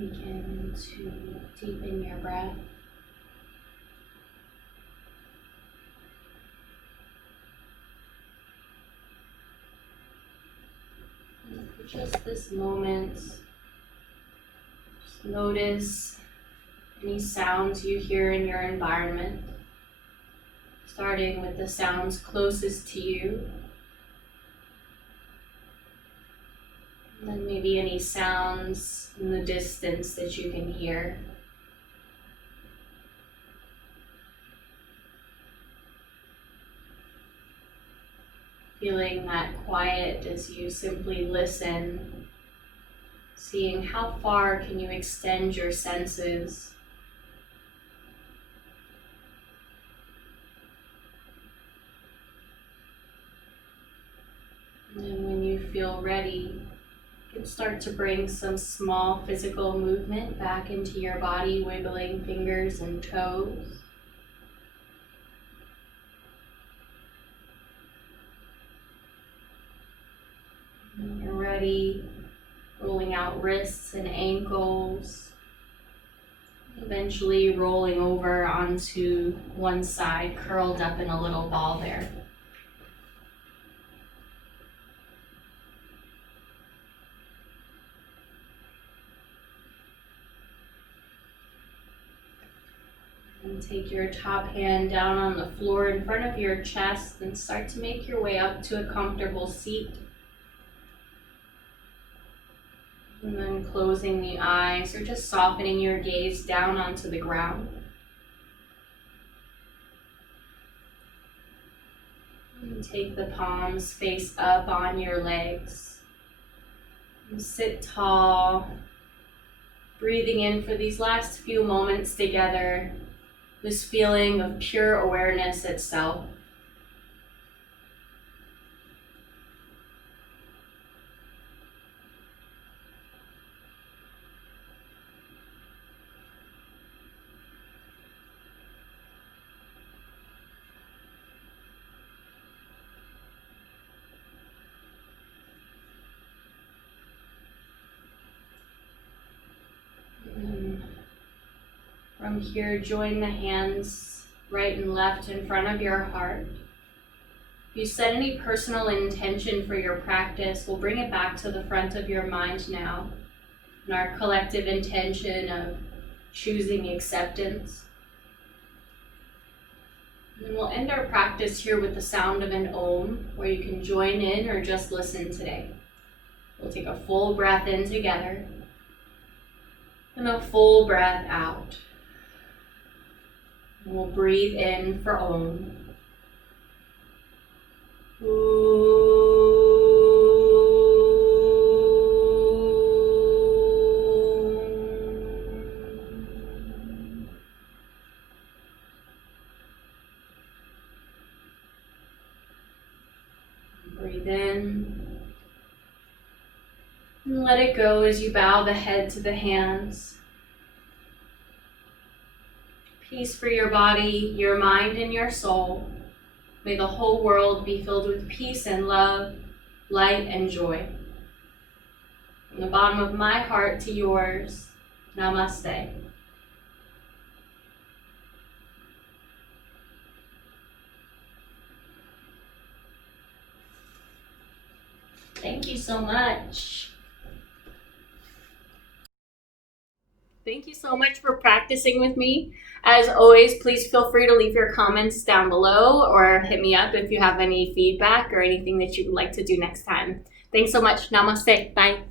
Begin to deepen your breath. And for just this moment, just notice any sounds you hear in your environment, starting with the sounds closest to you. And then maybe any sounds in the distance that you can hear. Feeling that quiet as you simply listen, seeing how far can you extend your senses. And then when you feel ready, you can start to bring some small physical movement back into your body, wiggling fingers and toes. When you're ready, rolling out wrists and ankles, eventually rolling over onto one side, curled up in a little ball there. And take your top hand down on the floor in front of your chest and start to make your way up to a comfortable seat. And then closing the eyes or just softening your gaze down onto the ground. And take the palms face up on your legs. And sit tall, breathing in for these last few moments together, this feeling of pure awareness itself. From here, join the hands right and left in front of your heart. If you set any personal intention for your practice, we'll bring it back to the front of your mind now. And our collective intention of choosing acceptance. And then we'll end our practice here with the sound of an Om, where you can join in or just listen today. We'll take a full breath in together and a full breath out. And we'll breathe in for Om. Breathe in. And let it go as you bow the head to the hands. Peace for your body, your mind, and your soul. May the whole world be filled with peace and love, light and joy. From the bottom of my heart to yours, Namaste. Thank you so much. Thank you so much for practicing with me. As always, please feel free to leave your comments down below or hit me up if you have any feedback or anything that you would like to do next time. Thanks so much. Namaste. Bye.